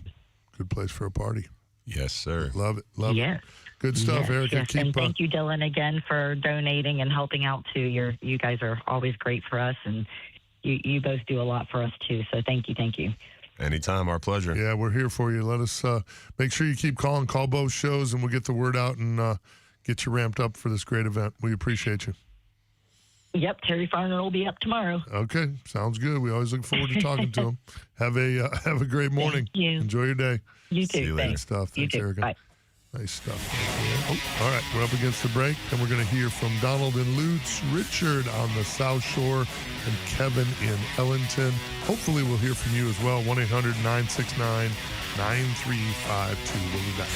good place for a party. Yes, sir. Love it. Love Yes. it. Good stuff, Yes, Erica. yes. Keep And thank you, Dylan, again for donating and helping out too. You guys are always great for us, and you both do a lot for us too. So thank you, thank you. Anytime, our pleasure. Yeah, we're here for you. Let us make sure you keep calling, call both shows, and we'll get the word out and get you ramped up for this great event. We appreciate you. Yep, Terry Farner will be up tomorrow. Okay, sounds good. We always look forward to talking to him. Have a great morning. Thank you. Enjoy your day. You See too. you later. Thanks. Stuff. Thanks, You too. Erica. Bye. Nice stuff. Oh, all right, we're up against the break, and we're going to hear from Donald in Lutz, Richard on the South Shore, and Kevin in Ellington. Hopefully, we'll hear from you as well. 1-800-969-9352. We'll be back.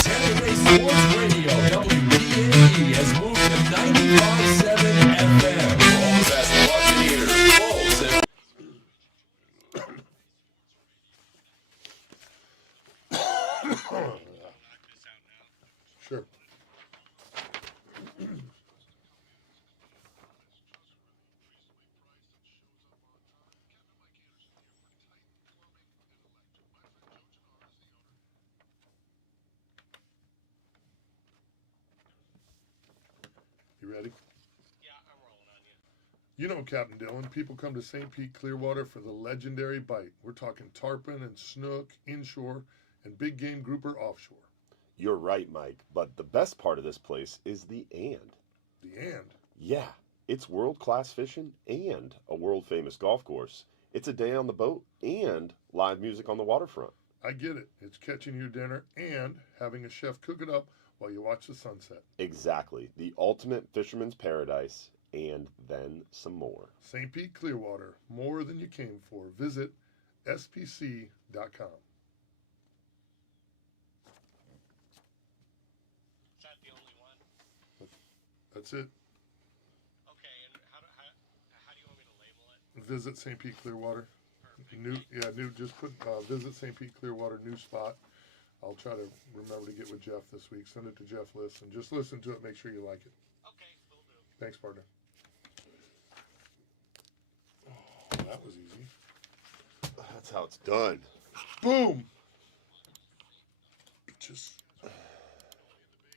Saturday Sports Radio, WBAE has moved to 95.7 FM. All the best Buccaneers, Bulls, and Sure. You ready? Yeah, I'm rolling on you. You know, Captain Dylan, people come to St. Pete Clearwater for the legendary bite. We're talking tarpon and snook inshore and big game grouper offshore. You're right, Mike, but the best part of this place is the and. The and? Yeah, it's world-class fishing and a world-famous golf course. It's a day on the boat and live music on the waterfront. I get it. It's catching your dinner and having a chef cook it up while you watch the sunset. Exactly. The ultimate fisherman's paradise and then some more. St. Pete Clearwater, more than you came for. Visit spc.com. Is that the only one? That's it. Okay, and how do you want me to label it? Visit St. Pete Clearwater. Just put visit St. Pete Clearwater, new spot. I'll try to remember to get with Jeff this week. Send it to Jeff Listen. Just listen to it. Make sure you like it. Okay, will do. Thanks, partner. Oh, that was easy. That's how it's done. Boom. Just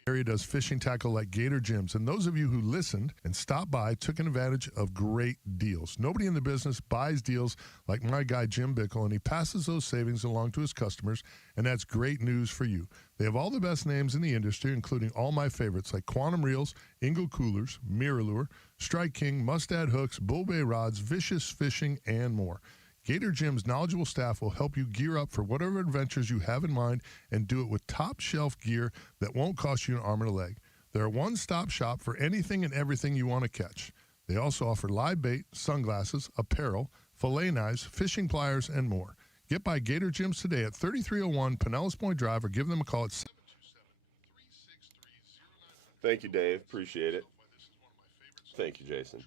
area does fishing tackle like Gator Gyms, and those of you who listened and stopped by took advantage of great deals. Nobody in the business buys deals like my guy Jim Bickle, and he passes those savings along to his customers, and that's great news for you. They have all the best names in the industry, including all my favorites like Quantum Reels, Ingle Coolers, Mirrorlure, Strike King, Mustad Hooks, Bull Bay Rods, Vicious Fishing, and more. Gator Gym's knowledgeable staff will help you gear up for whatever adventures you have in mind and do it with top-shelf gear that won't cost you an arm and a leg. They're a one-stop shop for anything and everything you want to catch. They also offer live bait, sunglasses, apparel, fillet knives, fishing pliers, and more. Get by Gator Gyms today at 3301 Pinellas Point Drive or give them a call at 727-363-09. Thank you, Dave. Appreciate it. Thank you, Jason.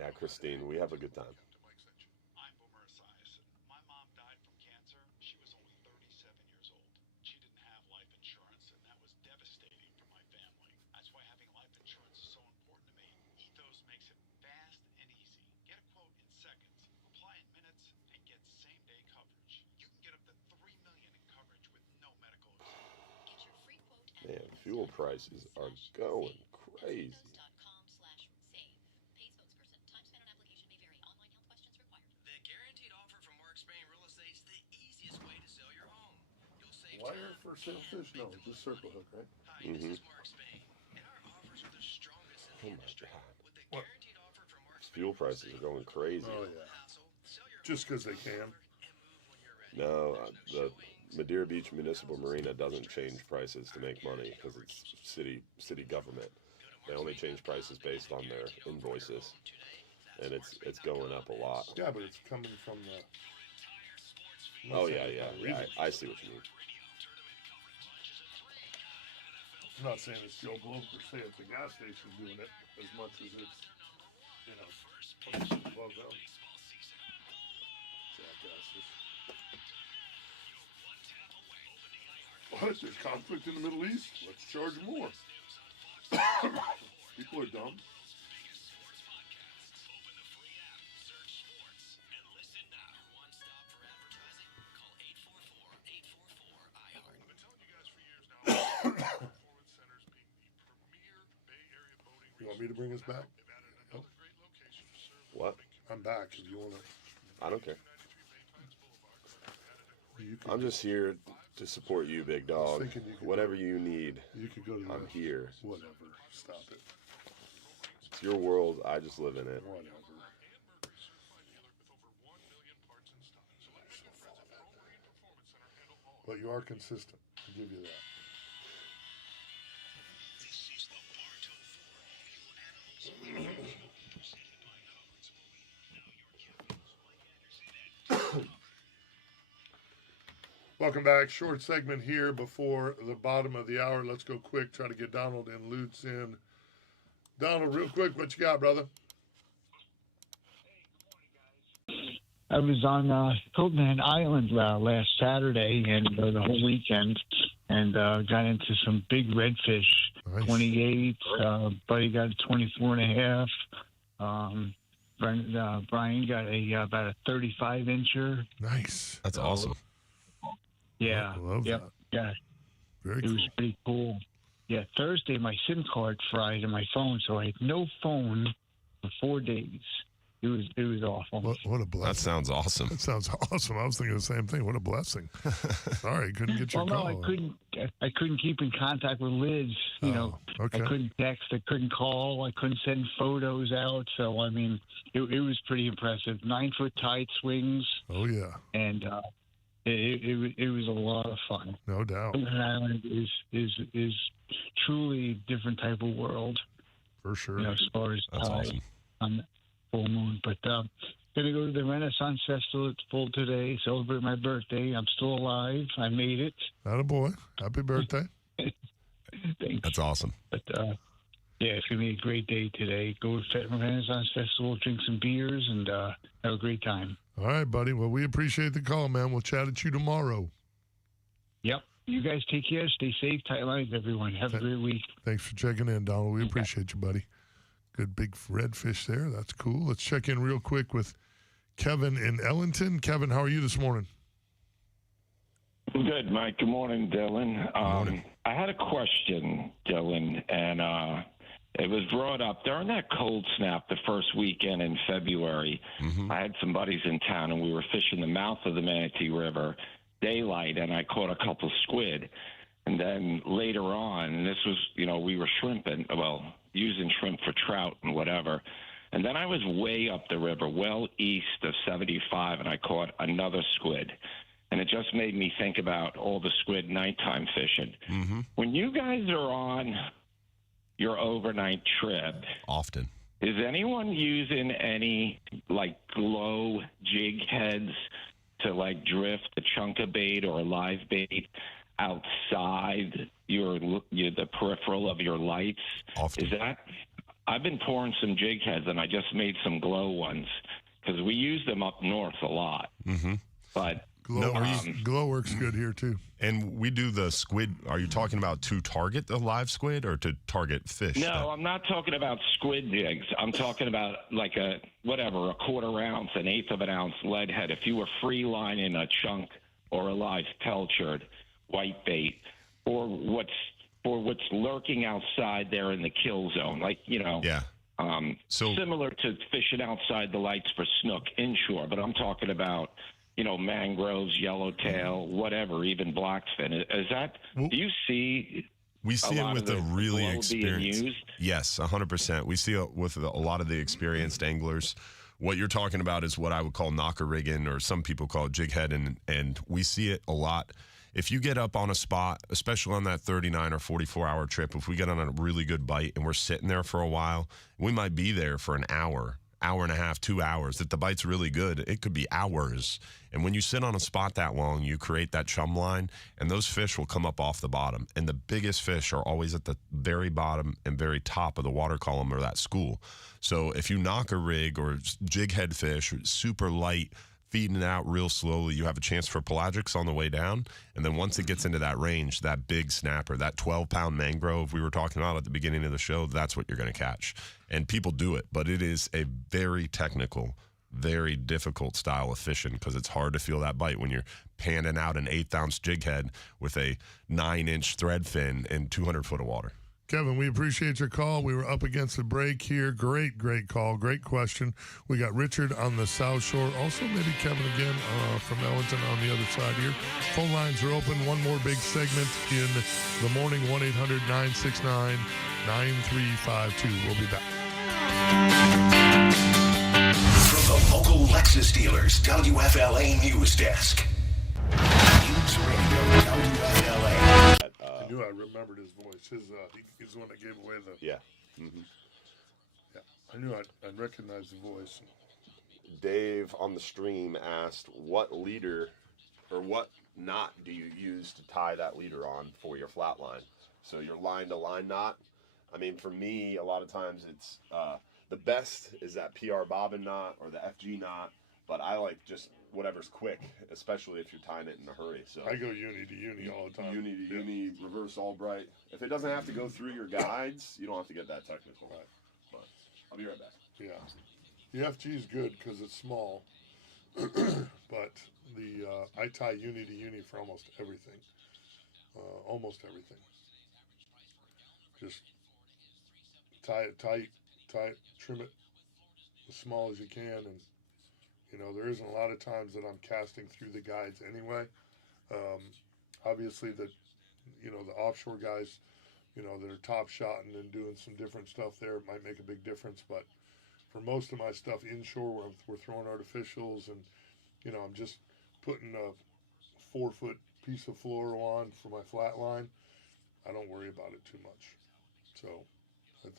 Yeah, Christine, we have a good time. I'm Boomer Esiason. My mom died from cancer. She was only 37 years old. She didn't have life insurance, and that was devastating for my family. That's why having life insurance is so important to me. Ethos makes it fast and easy. Get a quote in seconds, apply in minutes, and get same-day coverage. You can get up to $3 million in coverage with no medical exam. Get your free quote at Man, fuel prices are going crazy. Wire for sailfish? No, just circle hook, right? Mm-hmm. Oh my God. What? Fuel prices are going crazy. Oh, yeah. Just because they can. No, the Madeira Beach Municipal Marina doesn't change prices to make money because it's city government. They only change prices based on their invoices, and it's going up a lot. Yeah, but it's coming from the... Oh, yeah. I see what you mean. I'm not saying it's Joe Blow per se at the gas station doing it as much as it's, Well done. What? There's conflict in the Middle East? Let's charge more. People are dumb. You want me to bring us back? Oh. What? I'm back if you want to. I don't care. I'm just here to support you, big dog. Whatever you need, you could go to I'm here. Whatever. Stop it. It's your world. I just live in it. Whatever. But you are consistent. I'll give you that. Welcome back. Short segment here before the bottom of the hour. Let's go quick. Try to get Donald and Lutz in. Donald, real quick, what you got, brother? I was on Hilton Island last Saturday and the whole weekend, and got into some big redfish. Nice. 28. Buddy got a 24 and a half. Brian got about a 35 incher. Nice. That's awesome. Yeah. I love that. Yeah. Very It was pretty cool. Yeah. Thursday, my SIM card fried in my phone, so I had no phone for 4 days. It was awful. What a blessing. That sounds awesome. That sounds awesome. I was thinking the same thing. What a blessing. Sorry, you couldn't get your well, call. no, I couldn't keep in contact with Liz. Okay. I couldn't text. I couldn't call. I couldn't send photos out. So I mean, it was pretty impressive. 9-foot tide swings. Oh yeah. And it was a lot of fun. No doubt. Hilton Island is truly a different type of world. For sure. As far as That's tide awesome. on the full moon. But gonna go to the Renaissance Festival. It's full today. Celebrate my birthday. I'm still alive. I made it. Attaboy. Happy birthday. Thanks. That's awesome. But yeah, it's gonna be a great day today. Go to Renaissance Festival, drink some beers, and have a great time. All right, buddy. Well, we appreciate the call, man. We'll chat at you tomorrow. Yep. You guys take care. Stay safe. Tight lines, everyone. Have a great week. Thanks for checking in, Donald. We appreciate you, buddy. Good big redfish there. That's cool. Let's check in real quick with Kevin in Ellington. Kevin, how are you this morning? Good, Mike. Good morning, Dylan. I had a question, Dylan, and it was brought up during that cold snap the first weekend in February. I had some buddies in town, and we were fishing the mouth of the Manatee River, daylight, and I caught a couple squid. And then later on, and this was, we were shrimping, using shrimp for trout and whatever. And then I was way up the river, well east of 75, and I caught another squid. And it just made me think about all the squid nighttime fishing. When you guys are on your overnight trip, often, is anyone using any, glow jig heads to, drift a chunk of bait or a live bait outside the peripheral of your lights? Often. Is that? I've been pouring some jig heads, and I just made some glow ones because we use them up north a lot. But Glow works good here too. And we do the squid. Are you talking about to target the live squid or to target fish? No, I'm not talking about squid jigs. I'm talking about a quarter ounce, an eighth of an ounce lead head. If you were free lining a chunk or a live pilchard, white bait, or what's lurking outside there in the kill zone, similar to fishing outside the lights for snook inshore. But I'm talking about mangroves, yellowtail, whatever, even blackfin. Is that? Do you see? We see it with the really experienced. Yes, 100%. We see it with a lot of the experienced anglers. What you're talking about is what I would call knocker rigging, or some people call it jig head, and we see it a lot. If you get up on a spot, especially on that 39 or 44-hour trip, if we get on a really good bite and we're sitting there for a while, we might be there for an hour hour and a half, 2 hours. If the bite's really good, it could be hours. And when you sit on a spot that long, you create that chum line, and those fish will come up off the bottom. And the biggest fish are always at the very bottom and very top of the water column or that school. So if you knock a rig or jig head fish, super light, feeding it out real slowly, you have a chance for pelagics on the way down. And then once it gets into that range, that big snapper, that 12-pound mangrove we were talking about at the beginning of the show, that's what you're going to catch. And people do it, but it is a very technical, very difficult style of fishing because it's hard to feel that bite when you're panning out an 1/8-ounce jig head with a 9-inch thread fin in 200 foot of water. Kevin, we appreciate your call. We were up against the break here. Great call. Great question. We got Richard on the South Shore. Also, maybe Kevin again from Ellington on the other side here. Phone lines are open. One more big segment in the morning, 1-800-969-9352. We'll be back. From the local Lexus dealers, WFLA News Desk. News Radio, WFLA. I knew I remembered his voice. He's the one that gave away the... Yeah. Mm-hmm. Yeah. I knew I'd recognize the voice. Dave on the stream asked, what leader or what knot do you use to tie that leader on for your flat line? So your line-to-line knot. I mean, for me, a lot of times it's the best is that PR bobbin knot or the FG knot, but I like just whatever's quick, especially if you're tying it in a hurry. So I go uni to uni all the time. Uni to uni, reverse Albright. If it doesn't have to go through your guides, you don't have to get that technical. Right. But I'll be right back. Yeah. The FG is good because it's small, but I tie uni to uni for almost everything. Just tie it tight, trim it as small as you can, and there isn't a lot of times that I'm casting through the guides anyway. Obviously, the offshore guys, that are top shotting and doing some different stuff there might make a big difference. But for most of my stuff inshore, where we're throwing artificials and, I'm just putting a 4-foot piece of fluoro on for my flat line, I don't worry about it too much. So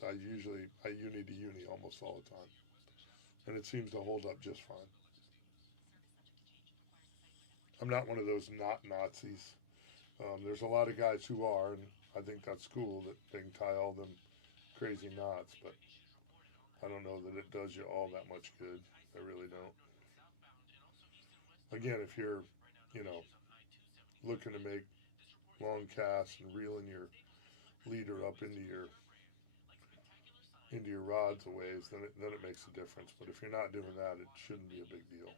I uni to uni almost all the time. And it seems to hold up just fine. I'm not one of those knot Nazis. There's a lot of guys who are, and I think that's cool that they can tie all them crazy knots, but I don't know that it does you all that much good. I really don't. Again, if you're, looking to make long casts and reeling your leader up into your rods a ways, then it makes a difference. But if you're not doing that, it shouldn't be a big deal.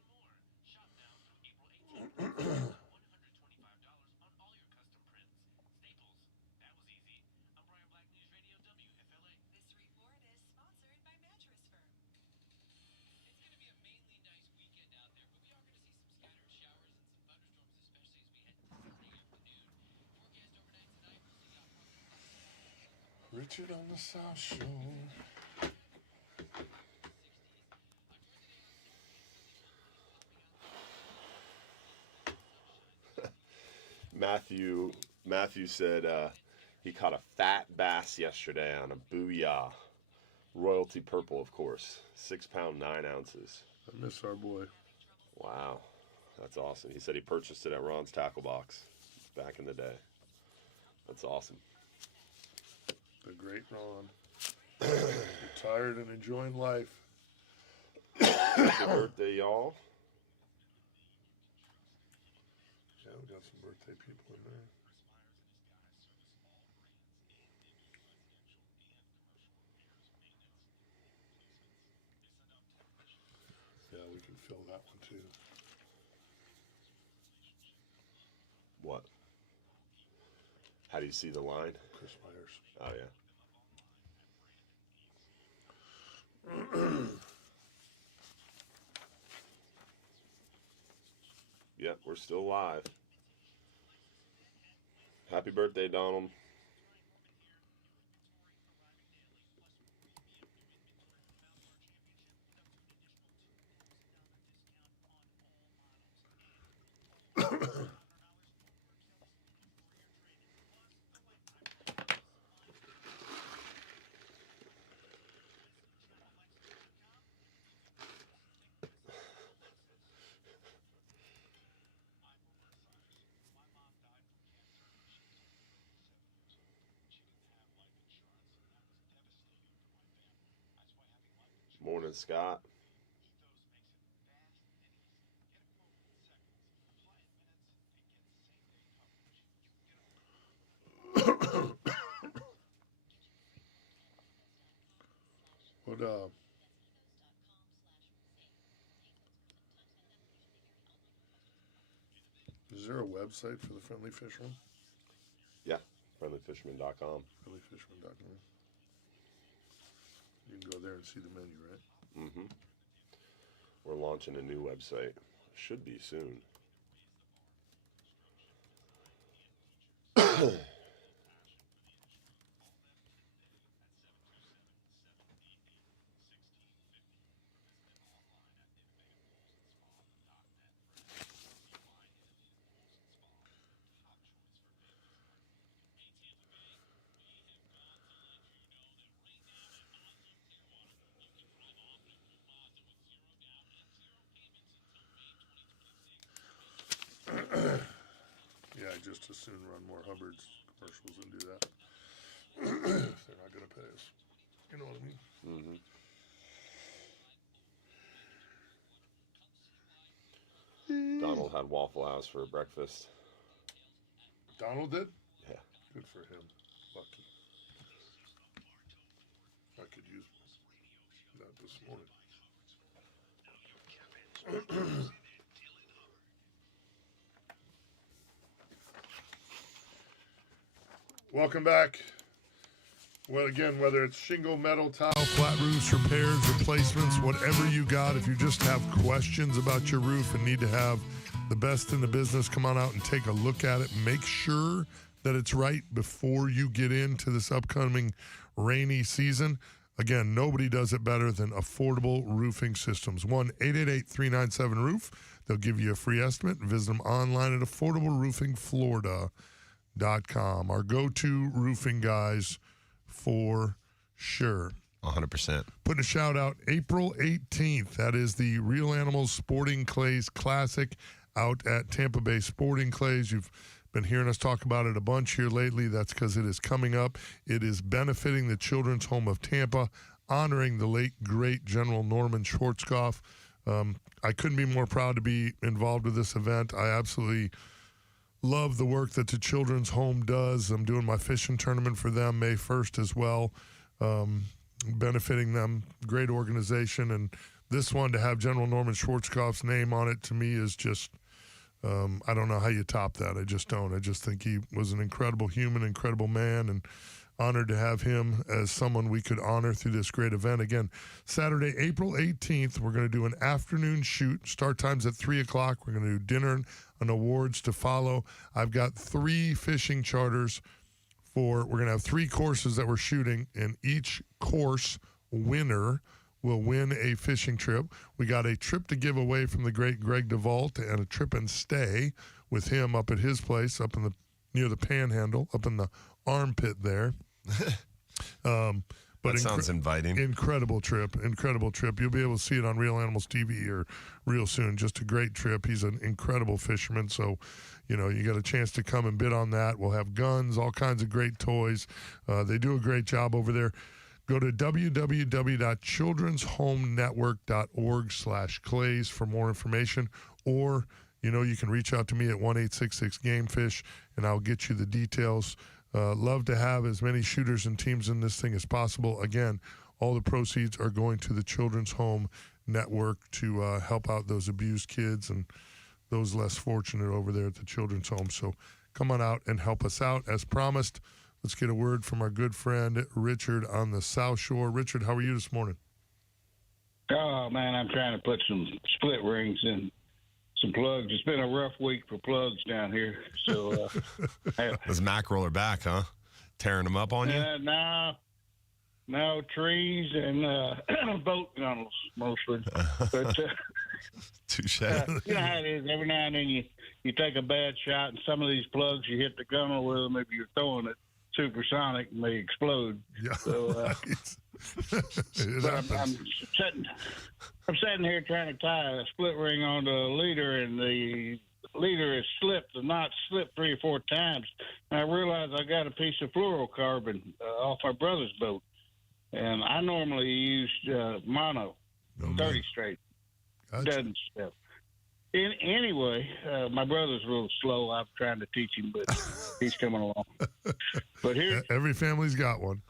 Richard on the South Shore. Matthew said he caught a fat bass yesterday on a Booyah. Royalty purple, of course. 6 pound, 9 ounces. I miss our boy. Wow. That's awesome. He said he purchased it at Ron's Tackle Box back in the day. That's awesome. The great Ron. Retired and enjoying life. Happy birthday, y'all. Yeah, we got some birthday people in there. Yeah, we can fill that one too. What? How do you see the line? Chris Myers. Oh, yeah. Yep, we're still live. Happy birthday, Donald. Morning, Scott. What, is there a website for the Friendly Fisherman? Yeah, friendlyfisherman.com. Friendlyfisherman.com. You can go there and see the menu, right? Mm-hmm. We're launching a new website. Should be soon. Yeah, I just as soon run more Hubbard's commercials and do that. If they're not going to pay us. You know what I mean? Mm-hmm. Donald had Waffle House for breakfast. Donald did? Yeah. Good for him. Lucky. I could use that this morning. Welcome back. Well, again, whether it's shingle, metal, tile, flat roofs, repairs, replacements, whatever you got, if you just have questions about your roof and need to have the best in the business come on out and take a look at it, make sure that it's right before you get into this upcoming rainy season. Again, nobody does it better than Affordable Roofing Systems. 1-888-397-ROOF. They'll give you a free estimate. Visit them online at affordableroofingflorida.com. Our go-to roofing guys for sure. 100%. Putting a shout out, April 18th. That is the Real Animals Sporting Clays Classic out at Tampa Bay Sporting Clays. You've been hearing us talk about it a bunch here lately. That's because it is coming up. It is benefiting the Children's Home of Tampa, honoring the late, great General Norman Schwarzkopf. I couldn't be more proud to be involved with this event. I absolutely love the work that the Children's Home does. I'm doing my fishing tournament for them May 1st as well, benefiting them. Great organization. And this one, to have General Norman Schwarzkopf's name on it, to me is just, I don't know how you top that. I just don't. I just think he was an incredible human, incredible man, and honored to have him as someone we could honor through this great event. Again, Saturday, April 18th, we're going to do an afternoon shoot. Start time's at 3 o'clock. We're going to do dinner and awards to follow. I've got 3 fishing charters we're going to have 3 courses that we're shooting, and each course winner will win a fishing trip. We got a trip to give away from the great Greg DeVault and a trip and stay with him up at his place up in the near the Panhandle, up in the armpit there. But that sounds inviting. Incredible trip. You'll be able to see it on Real Animals TV here real soon. Just a great trip. He's an incredible fisherman. So, you know, you got a chance to come and bid on that. We'll have guns, all kinds of great toys. They do a great job over there. Go to www.children'shomenetwork.org/clays for more information. Or, you know, you can reach out to me at 1-866-GAME-FISH, and I'll get you the details. Love to have as many shooters and teams in this thing as possible. Again, all the proceeds are going to the Children's Home Network to help out those abused kids and those less fortunate over there at the Children's Home. So come on out and help us out. As promised, let's get a word from our good friend Richard on the South Shore. Richard, how are you this morning? Oh, man, I'm trying to put some split rings in some plugs. It's been a rough week for plugs down here. So those mackerel are back, huh? Tearing them up on you? No, trees and boat gunnels mostly. But touche. you know how it is. Every now and then you take a bad shot, and some of these plugs you hit the gunnel with them. If you're throwing it supersonic, and they explode. Yeah. So, but I'm sitting here trying to tie a split ring on the leader, and the leader has slipped. The knot slipped 3 or 4 times. And I realized I got a piece of fluorocarbon off my brother's boat. and I normally used mono, 30 straight. Gotcha. Doesn't step. Anyway, my brother's a little slow. I'm trying to teach him, but he's coming along. But here, every family's got one.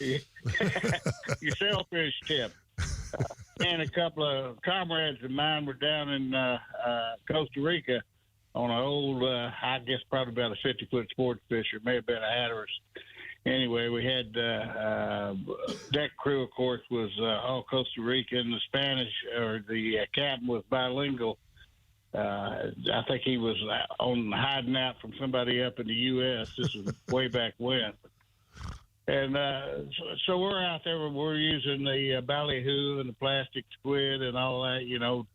your sailfish tip. And a couple of comrades of mine were down in Costa Rica on an old, I guess probably about a 50-foot sports fisher, may have been a Hatteras. Anyway, we had deck crew, of course, was all Costa Rican. The Spanish, or the captain was bilingual. I think he was on hiding out from somebody up in the U.S. This was way back when. And so we're out there. We're using the ballyhoo and the plastic squid and all that,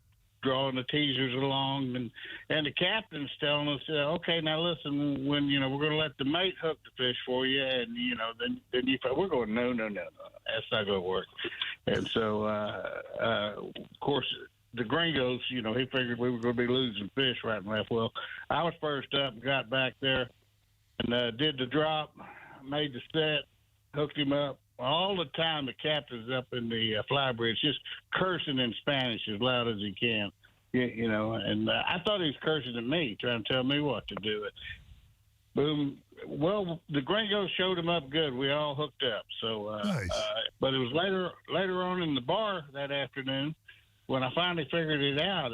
drawing the teasers along. And the captain's telling us, okay, now listen, when, we're going to let the mate hook the fish for you. And, then we're going, no, that's not going to work. And so, of course, the gringos, he figured we were going to be losing fish right and left. Well, I was first up, got back there and did the drop, made the set, hooked him up. All the time the captain's up in the flybridge just cursing in Spanish as loud as he can, and I thought he was cursing at me, trying to tell me what to do. Boom. Well, the gringos showed him up good. We all hooked up. So, nice. But it was later on in the bar that afternoon when I finally figured it out.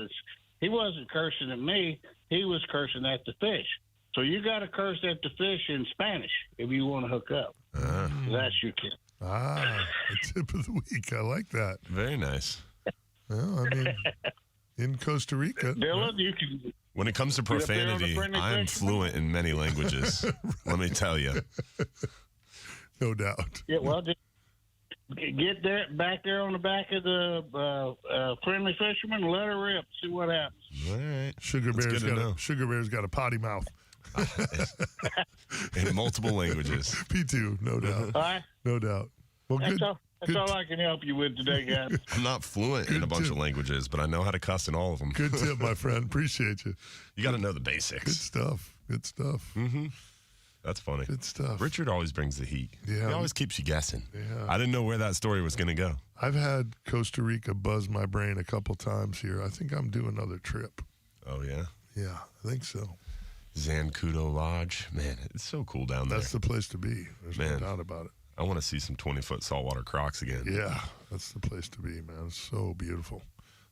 He wasn't cursing at me. He was cursing at the fish. So you got to curse at the fish in Spanish if you want to hook up. That's your tip. The tip of the week. I like that. Very nice. Well, I mean, in Costa Rica. Dylan, you can. When it comes to profanity, I'm fluent in many languages. Let me tell you. No doubt. Yeah, well, just get back there on the back of the friendly fisherman and let her rip. See what happens. All right. Sugar Bear's got a potty mouth. In multiple languages. P2, no doubt. All right. No doubt. Well, that's all I can help you with today, guys. I'm not fluent in a bunch of languages, but I know how to cuss in all of them. Good tip, my friend. Appreciate you. You got to know the basics. Good stuff. Mm-hmm. That's funny. Good stuff. Richard always brings the heat. Yeah. He always keeps you guessing. Yeah. I didn't know where that story was going to go. I've had Costa Rica buzz my brain a couple times here. I think I'm due another trip. Oh, yeah? Yeah, I think so. Zancudo Lodge. Man, it's so cool down there. That's the place to be. There's no doubt about it. I want to see some 20-foot saltwater crocs again. Yeah, that's the place to be, man. It's so beautiful.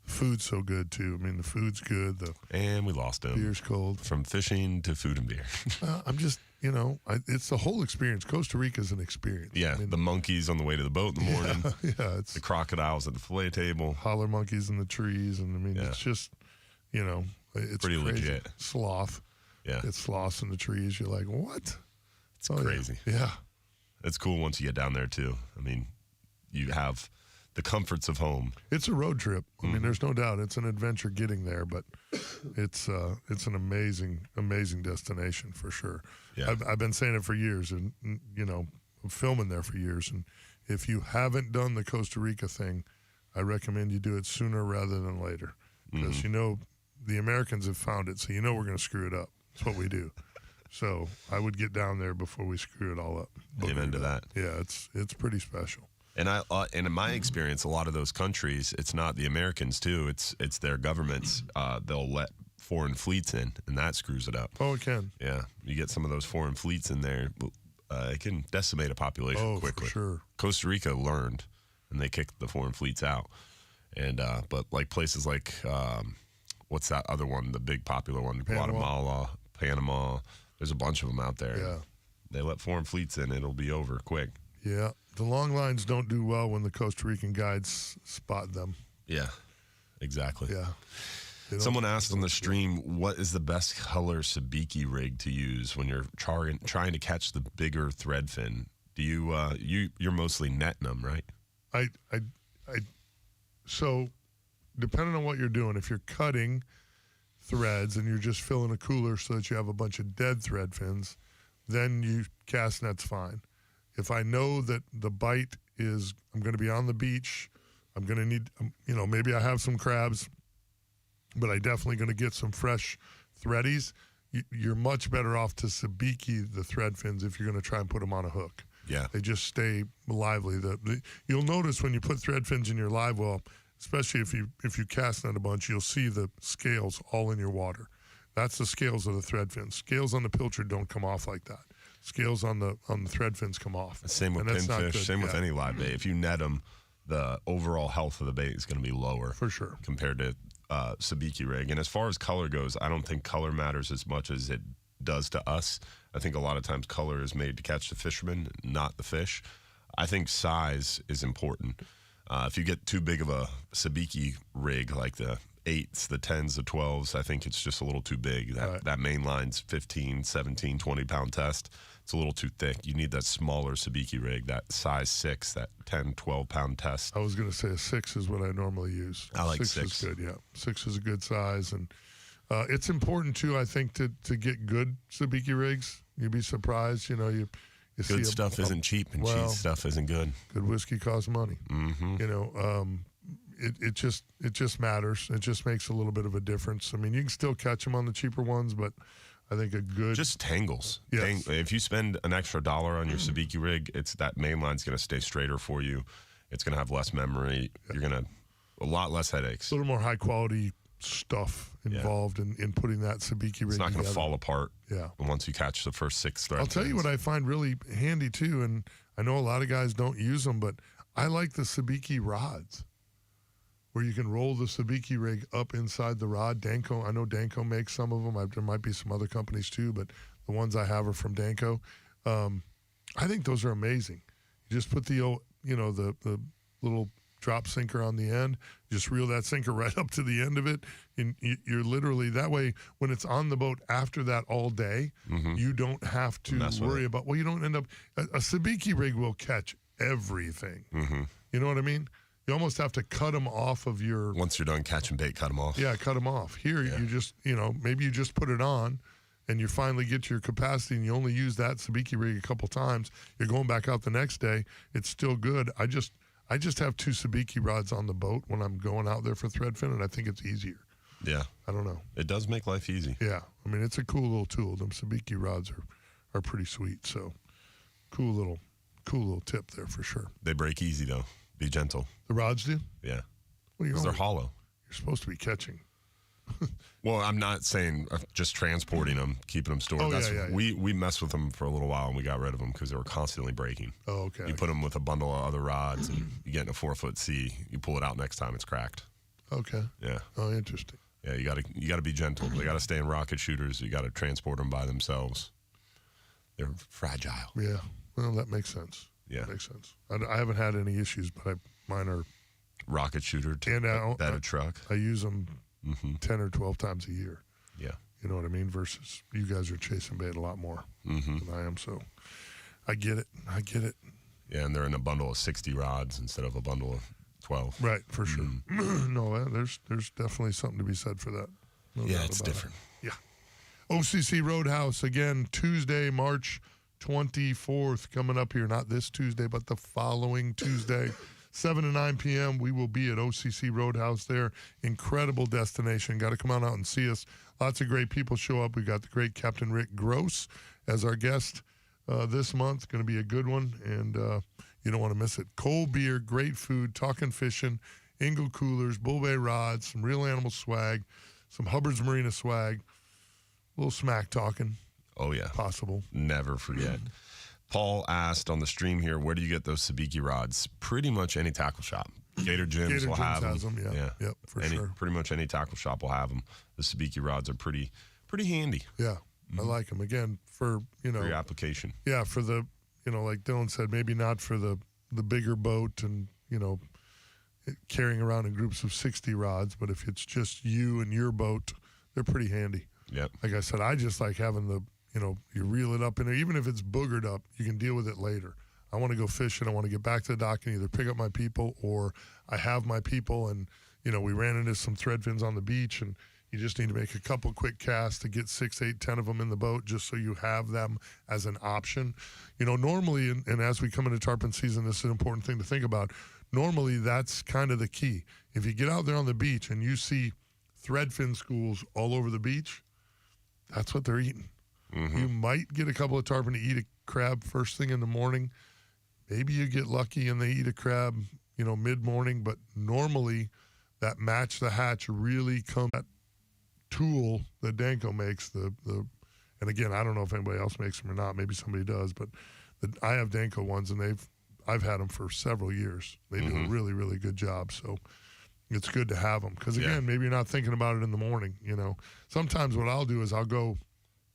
The food's so good, too. I mean, the food's good. And we lost him. Beer's cold. From fishing to food and beer. I'm just, it's the whole experience. Costa Rica's an experience. Yeah, the monkeys on the way to the boat in the morning. Yeah, it's the crocodiles at the fillet table. Holler monkeys in the trees. And, it's just, it's pretty crazy. legit. Sloth. Yeah. It's sloths in the trees. You're like, what? It's crazy. Yeah. It's cool once you get down there, too. I mean, you have the comforts of home. It's a road trip. I mean, there's no doubt. It's an adventure getting there, but it's an amazing destination for sure. Yeah. I've been saying it for years, and, I'm filming there for years. And if you haven't done the Costa Rica thing, I recommend you do it sooner rather than later. Because, the Americans have found it, so we're going to screw it up. That's what we do. So I would get down there before we screw it all up. Amen to that. Yeah, it's pretty special. And and in my experience, a lot of those countries, it's not the Americans too. It's their governments. They'll let foreign fleets in, and that screws it up. Oh, it can. Yeah, you get some of those foreign fleets in there, it can decimate a population quickly. For sure. Costa Rica learned, and they kicked the foreign fleets out. And but like places like what's that other one? The big popular one, Guatemala, Panama. There's a bunch of them out there. Yeah. They let foreign fleets in, it'll be over quick. Yeah. The long lines don't do well when the Costa Rican guides spot them. Yeah, exactly. Yeah. Someone asked on the stream, what is the best color sabiki rig to use when you're trying to catch the bigger threadfin? Do you're mostly netting them, right? So depending on what you're doing, if you're cutting threads and you're just filling a cooler so that you have a bunch of dead thread fins, then cast net's fine. If I know that the bite is, I'm going to be on the beach, I'm going to need, maybe I have some crabs, but I definitely going to get some fresh threadies, you're much better off to sabiki the thread fins if you're going to try and put them on a hook. Yeah. They just stay lively. You'll notice when you put thread fins in your live well, especially if you cast net a bunch, you'll see the scales all in your water. That's the scales of the thread fins. Scales on the pilchard don't come off like that. Scales on the thread fins come off. Same with pinfish, same with any live bait. If you net them, the overall health of the bait is going to be lower. For sure. Compared to sabiki rig. And as far as color goes, I don't think color matters as much as it does to us. I think a lot of times color is made to catch the fisherman, not the fish. I think size is important. If you get too big of a sabiki rig, like the 8s, the 10s, the 12s, I think it's just a little too big. That main line's 15, 17, 20-pound test. It's a little too thick. You need that smaller sabiki rig, that size 6, that 10, 12-pound test. I was going to say a 6 is what I normally use. I like 6 is good, yeah. 6 is a good size. And it's important, too, I think, to get good sabiki rigs. You'd be surprised, you good stuff isn't cheap, and cheap stuff isn't good. Good whiskey costs money. Mm-hmm. It just matters. It just makes a little bit of a difference. I mean, you can still catch them on the cheaper ones, but I think a good just tangles. Yes. If you spend an extra $1 on your sabiki rig, it's that main line's going to stay straighter for you. It's going to have less memory. You're going to a lot less headaches. A little more high quality stuff involved in putting that sabiki rig. It's not going to together. fall apart. Yeah. Once you catch the first 6 threads. I'll tell you what I find really handy too, and I know a lot of guys don't use them, but I like the sabiki rods, where you can roll the sabiki rig up inside the rod. Danco, I know Danco makes some of them. There might be some other companies too, but the ones I have are from Danco. I think those are amazing. You just put the little drop sinker on the end, just reel that sinker right up to the end of it, and you're literally, that way when it's on the boat after that all day, you don't have to worry about, you don't end up, a sabiki rig will catch everything. You know what I mean? You almost have to cut them off of your... Once you're done catching bait, cut them off. Yeah, cut them off. Here, you just, maybe you just put it on and you finally get your capacity and you only use that sabiki rig a couple times. You're going back out the next day. It's still good. I just have 2 sabiki rods on the boat when I'm going out there for threadfin, and I think it's easier. Yeah. I don't know. It does make life easy. Yeah. I mean, it's a cool little tool. Them sabiki rods are pretty sweet. So cool little tip there for sure. They break easy, though. Be gentle. The rods do? Yeah. Well, because they're hollow. You're supposed to be catching. Well, I'm not saying just transporting them, keeping them stored. We messed with them for a little while and we got rid of them because they were constantly breaking. Oh, okay. You put them with a bundle of other rods and you get in a 4-foot sea. You pull it out next time, it's cracked. Okay. Yeah. Oh, interesting. Yeah, you got to be gentle. They got to stay in rocket shooters. You got to transport them by themselves. They're fragile. Yeah. Well, that makes sense. Yeah. That makes sense. I haven't had any issues, but mine are rocket shooter a truck. I use them 10 or 12 times a year. Yeah. You know what I mean? Versus you guys are chasing bait a lot more than I am. So I get it. Yeah, and they're in a bundle of 60 rods instead of a bundle of 12. Right, for sure. No, there's definitely something to be said for that. No doubt it's about different. It. Yeah. OCC Roadhouse, again, Tuesday, March 24th, coming up here. Not this Tuesday, but the following Tuesday. 7 to 9 p.m., we will be at OCC Roadhouse there. Incredible destination. Got to come on out and see us. Lots of great people show up. We got the great Captain Rick Gross as our guest this month. Going to be a good one, and you don't want to miss it. Cold beer, great food, talking fishing, Engel coolers, Bull Bay rods, some Real Animal swag, some Hubbard's Marina swag, a little smack talking. Oh, yeah. Possible. Never forget. Paul asked on the stream here, where do you get those sabiki rods? Pretty much any tackle shop. Gator Gyms will have them. Yeah. Yep, for sure. Pretty much any tackle shop will have them. The sabiki rods are pretty handy. Yeah, I like them. Again, for, for your application. Yeah, for the, like Dylan said, maybe not for the bigger boat and, carrying around in groups of 60 rods, but if it's just you and your boat, they're pretty handy. Yep. Like I said, I just like having the, you reel it up in there. Even if it's boogered up, you can deal with it later. I want to go fishing. I want to get back to the dock and either pick up my people or I have my people. And, we ran into some thread fins on the beach and you just need to make a couple quick casts to get 6, 8, 10 of them in the boat just so you have them as an option. Normally, and as we come into tarpon season, this is an important thing to think about. Normally, that's kind of the key. If you get out there on the beach and you see thread fin schools all over the beach, that's what they're eating. You might get a couple of tarpon to eat a crab first thing in the morning, Maybe you get lucky and they eat a crab, mid-morning, but normally that match the hatch really comes. That tool that Danko makes, and again, I don't know if anybody else makes them or not. Maybe somebody does, but I have Danko ones, and I've had them for several years. They do a really, really good job. So it's good to have them because again, maybe you're not thinking about it in the morning. Sometimes what I'll do is I'll go.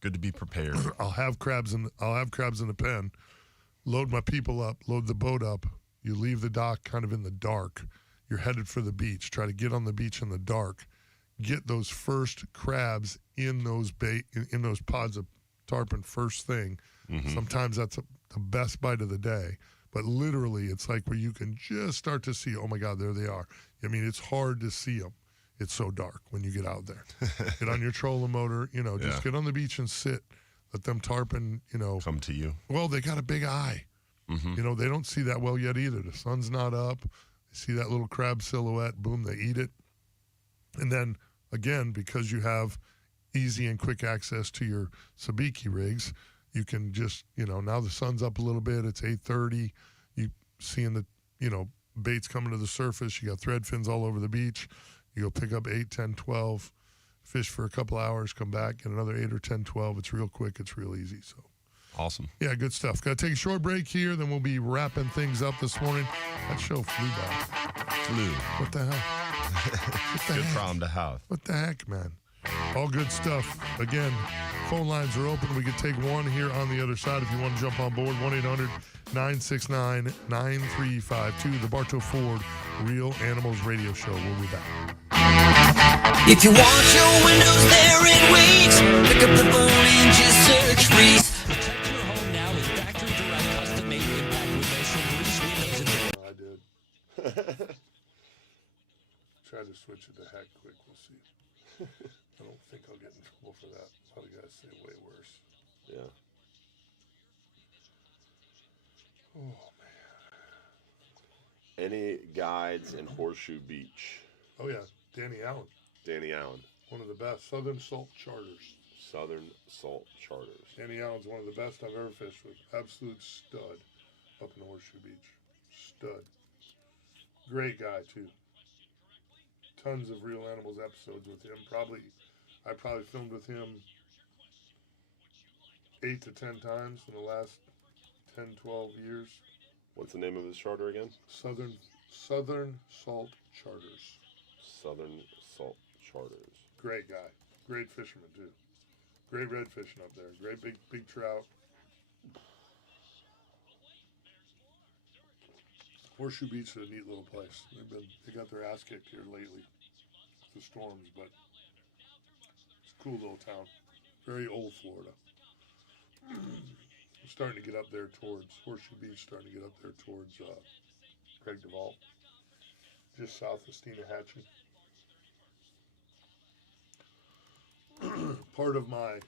Good to be prepared. I'll have crabs in the pen. Load my people up. Load the boat up. You leave the dock kind of in the dark. You're headed for the beach. Try to get on the beach in the dark. Get those first crabs in those in those pods of tarpon first thing. Sometimes that's the best bite of the day. But literally, it's like where you can just start to see, oh, my God, there they are. I mean, it's hard to see them. It's so dark when you get out there. Get on your trolling motor, just get on the beach and sit. Let them tarpon, come to you. Well, they got a big eye. They don't see that well yet either. The sun's not up. They see that little crab silhouette. Boom, they eat it. And then, again, because you have easy and quick access to your sabiki rigs, you can just, now the sun's up a little bit. It's 8:30. You seeing the, baits coming to the surface. You got thread fins all over the beach. You go pick up 8, 10, 12, fish for a couple hours, come back, get another 8 or 10, 12. It's real quick. It's real easy. So awesome. Yeah, good stuff. Got to take a short break here. Then we'll be wrapping things up this morning. That show flew by. Flew. What the hell? Good problem to have. What the heck, man? All good stuff. Again, phone lines are open. We could take one here on the other side if you want to jump on board. 1-800-969-9352. The Bartow Ford Real Animals Radio Show. We'll be back. If you want your windows there in weeks, pick up the phone and just search Reese. Protect your home now with factory direct custom made impact windows from Reese Windows and Doors. I did. Try to switch it to heck quick. We'll see. I don't think I'll get in trouble for that. A lot of guys say way worse. Yeah. Oh, man. Any guides in Horseshoe Beach? Oh, yeah. Danny Allen. Danny Allen. One of the best. Southern Salt Charters. Southern Salt Charters. Danny Allen's one of the best I've ever fished with. Absolute stud up in Horseshoe Beach. Stud. Great guy, too. Tons of Real Animals episodes with him. I probably filmed with him 8 to 10 times in the last 10, 12 years. What's the name of his charter again? Southern Salt Charters. Southern Salt Charters. Great guy. Great fisherman, too. Great red fishing up there. Great big trout. Horseshoe Beach is a neat little place. They got their ass kicked here lately. The storms, but it's a cool little town. Very old Florida. We're starting to get up there towards Horseshoe Beach, starting to get up there towards Craig DeVault. Just south of Steenahatchee. Part of my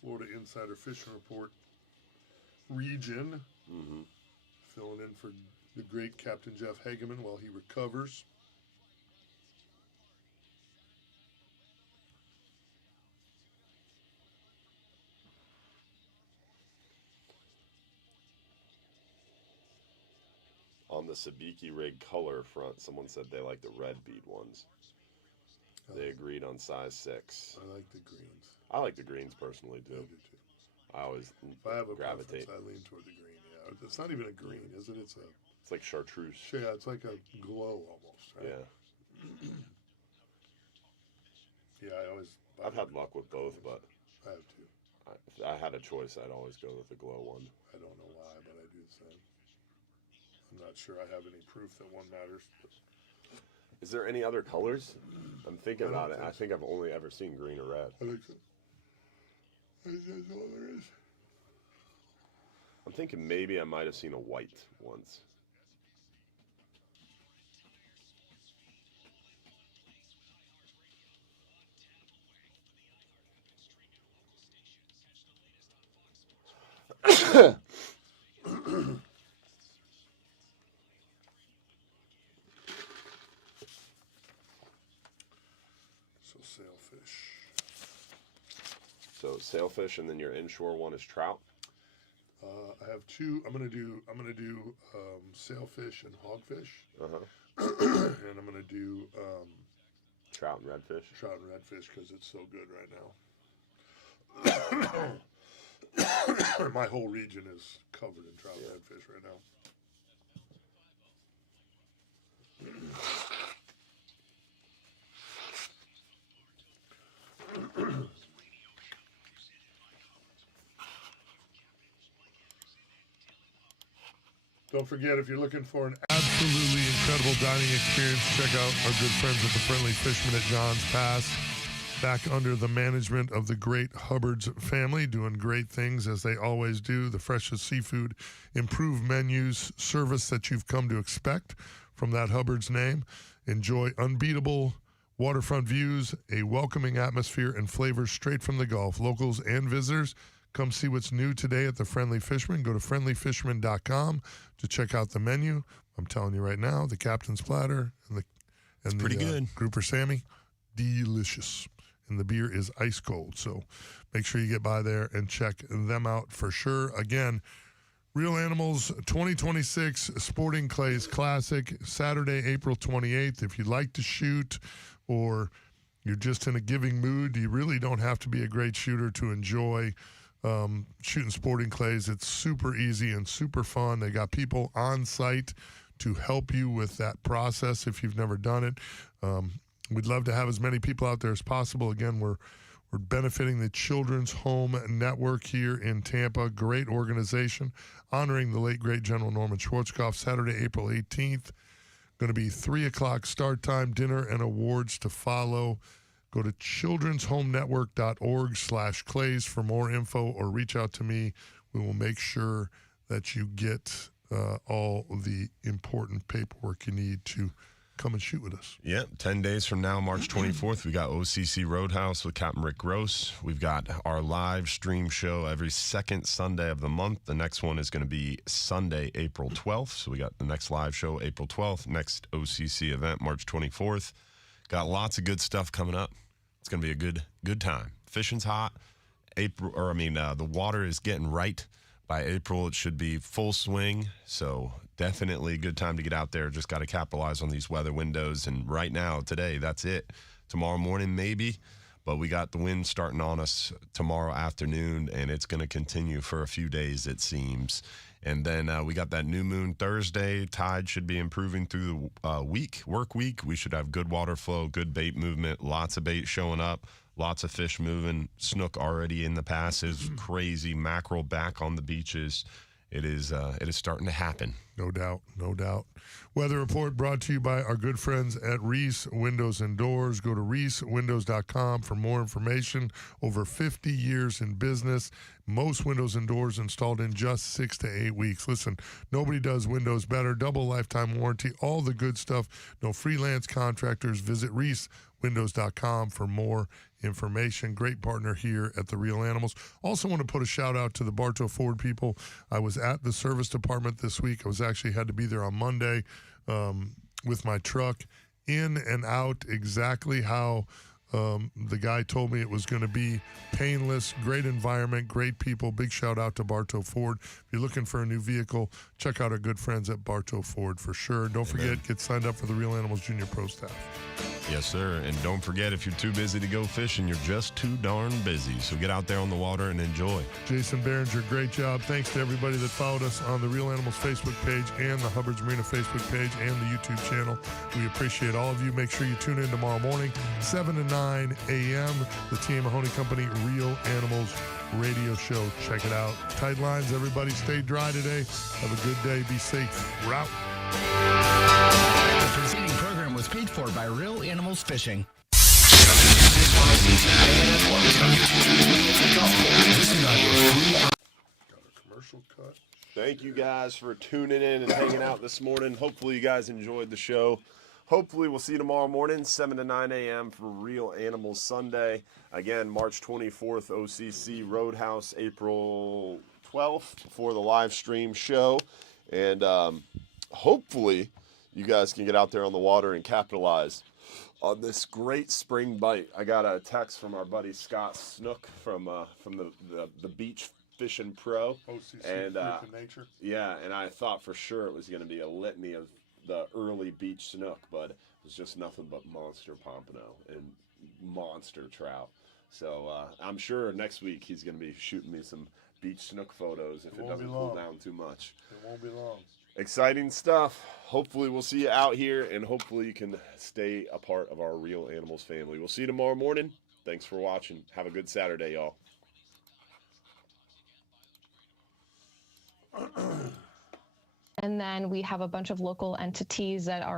Florida Insider Fishing Report region. Filling in for the great Captain Jeff Hageman while he recovers. On the Sabiki rig color front, someone said they like the red bead ones. They agreed on size 6. I like the greens. I like the greens personally too. I do too. I always If I have a gravitate. preference, I lean toward the green. Yeah, it's not even a green, is it? It's like chartreuse. Yeah, it's like a glow almost, right? Yeah. Yeah, I've had luck with both, but I have too. If I had a choice, I'd always go with the glow one. I don't know why, but I do the same. I'm not sure I have any proof that one matters. But is there any other colors? I'm thinking about it. think I think I've only ever seen green or red. I think so. I think that's all there is. I'm thinking maybe I might have seen a white once. So sailfish. So sailfish, and then your inshore one is trout? I have two. I'm gonna do sailfish and hogfish, and I'm gonna do trout and redfish. Trout and redfish because it's so good right now. My whole region is covered in trout and redfish right now. Don't forget, if you're looking for an absolutely incredible dining experience, check out our good friends at the Friendly Fisherman at John's Pass. Back under the management of the great Hubbard's family, doing great things as they always do. The freshest seafood, improved menus, service that you've come to expect from that Hubbard's name. Enjoy unbeatable waterfront views, a welcoming atmosphere, and flavors straight from the Gulf. Locals and visitors, come see what's new today at the Friendly Fisherman. Go to friendlyfisherman.com to check out the menu. I'm telling you right now, the Captain's Platter and the pretty good. Grouper Sammy, delicious. And the beer is ice cold. So make sure you get by there and check them out for sure. Again, Real Animals 2026 Sporting Clays Classic, Saturday, April 28th. If you like to shoot or you're just in a giving mood, you really don't have to be a great shooter to enjoy shooting sporting clays. It's super easy and super fun. They got people on site to help you with that process if you've never done it. We'd love to have as many people out there as possible. Again, we're benefiting the Children's Home Network here in Tampa. Great organization, honoring the late, great General Norman Schwarzkopf. Saturday, April 18th. Going to be 3 o'clock start time, dinner and awards to follow. Go to children'shomenetwork.org/clays for more info or reach out to me. We will make sure that you get all the important paperwork you need to come and shoot with us. Yep, 10 days from now, March 24th, we got OCC Roadhouse with Captain Rick Gross. We've got our live stream show every second Sunday of the month. The next one is going to be Sunday, April 12th. So we got the next live show, April 12th. Next OCC event, March 24th. Got lots of good stuff coming up. It's going to be a good time. Fishing's hot. The water is getting right. By April, it should be full swing. So definitely a good time to get out there. Just got to capitalize on these weather windows. And right now, today, that's it. Tomorrow morning, maybe. But we got the wind starting on us tomorrow afternoon, and it's going to continue for a few days, it seems. And then we got that new moon Thursday. Tide should be improving through the work week. We should have good water flow, good bait movement, lots of bait showing up, lots of fish moving. Snook already in the passes, crazy. Mackerel back on the beaches. It is starting to happen. No doubt, no doubt. Weather report brought to you by our good friends at Reese Windows and Doors. Go to reesewindows.com for more information. Over 50 years in business. Most windows and doors installed in just 6 to 8 weeks. Listen, nobody does windows better. Double lifetime warranty, all the good stuff. No freelance contractors. Visit reesewindows.com for more information. Great partner here at the Real Animals. Also want to put a shout out to the Bartow Ford people. I was at the service department this week. I was actually had to be there on Monday with my truck, in and out exactly how the guy told me it was going to be. Painless, great environment, great people. Big shout out to Bartow Ford. If you're looking for a new vehicle, check out our good friends at Bartow Ford for sure. Don't forget, get signed up for the Real Animals Junior Pro Staff. Yes, sir. And don't forget, if you're too busy to go fishing, you're just too darn busy. So get out there on the water and enjoy. Jason Behringer, great job. Thanks to everybody that followed us on the Real Animals Facebook page and the Hubbard's Marina Facebook page and the YouTube channel. We appreciate all of you. Make sure you tune in tomorrow morning, 7 to 9 a.m., the T.A. Mahoney Company Real Animals radio show. Check it out. Tight lines, everybody. Stay dry today. Have a good day. Be safe. We're out. The preceding program was paid for by Real Animals Fishing. Commercial cut. Thank you guys for tuning in and hanging out this morning. Hopefully you guys enjoyed the show. Hopefully we'll see you tomorrow morning, 7 to 9 a.m. for Real Animals Sunday. Again, March 24th, OCC Roadhouse, April 12th for the live stream show. And hopefully you guys can get out there on the water and capitalize on this great spring bite. I got a text from our buddy Scott Snook from the beach fishing pro. OCC and Freak of Nature. Yeah, and I thought for sure it was going to be a litany of the early beach snook, but it was just nothing but monster pompano and monster trout. So I'm sure next week he's going to be shooting me some beach snook photos if it doesn't cool down too much. It won't be long. Exciting stuff. Hopefully we'll see you out here, and hopefully you can stay a part of our Real Animals family. We'll see you tomorrow morning. Thanks for watching. Have a good Saturday, y'all. And then we have a bunch of local entities that are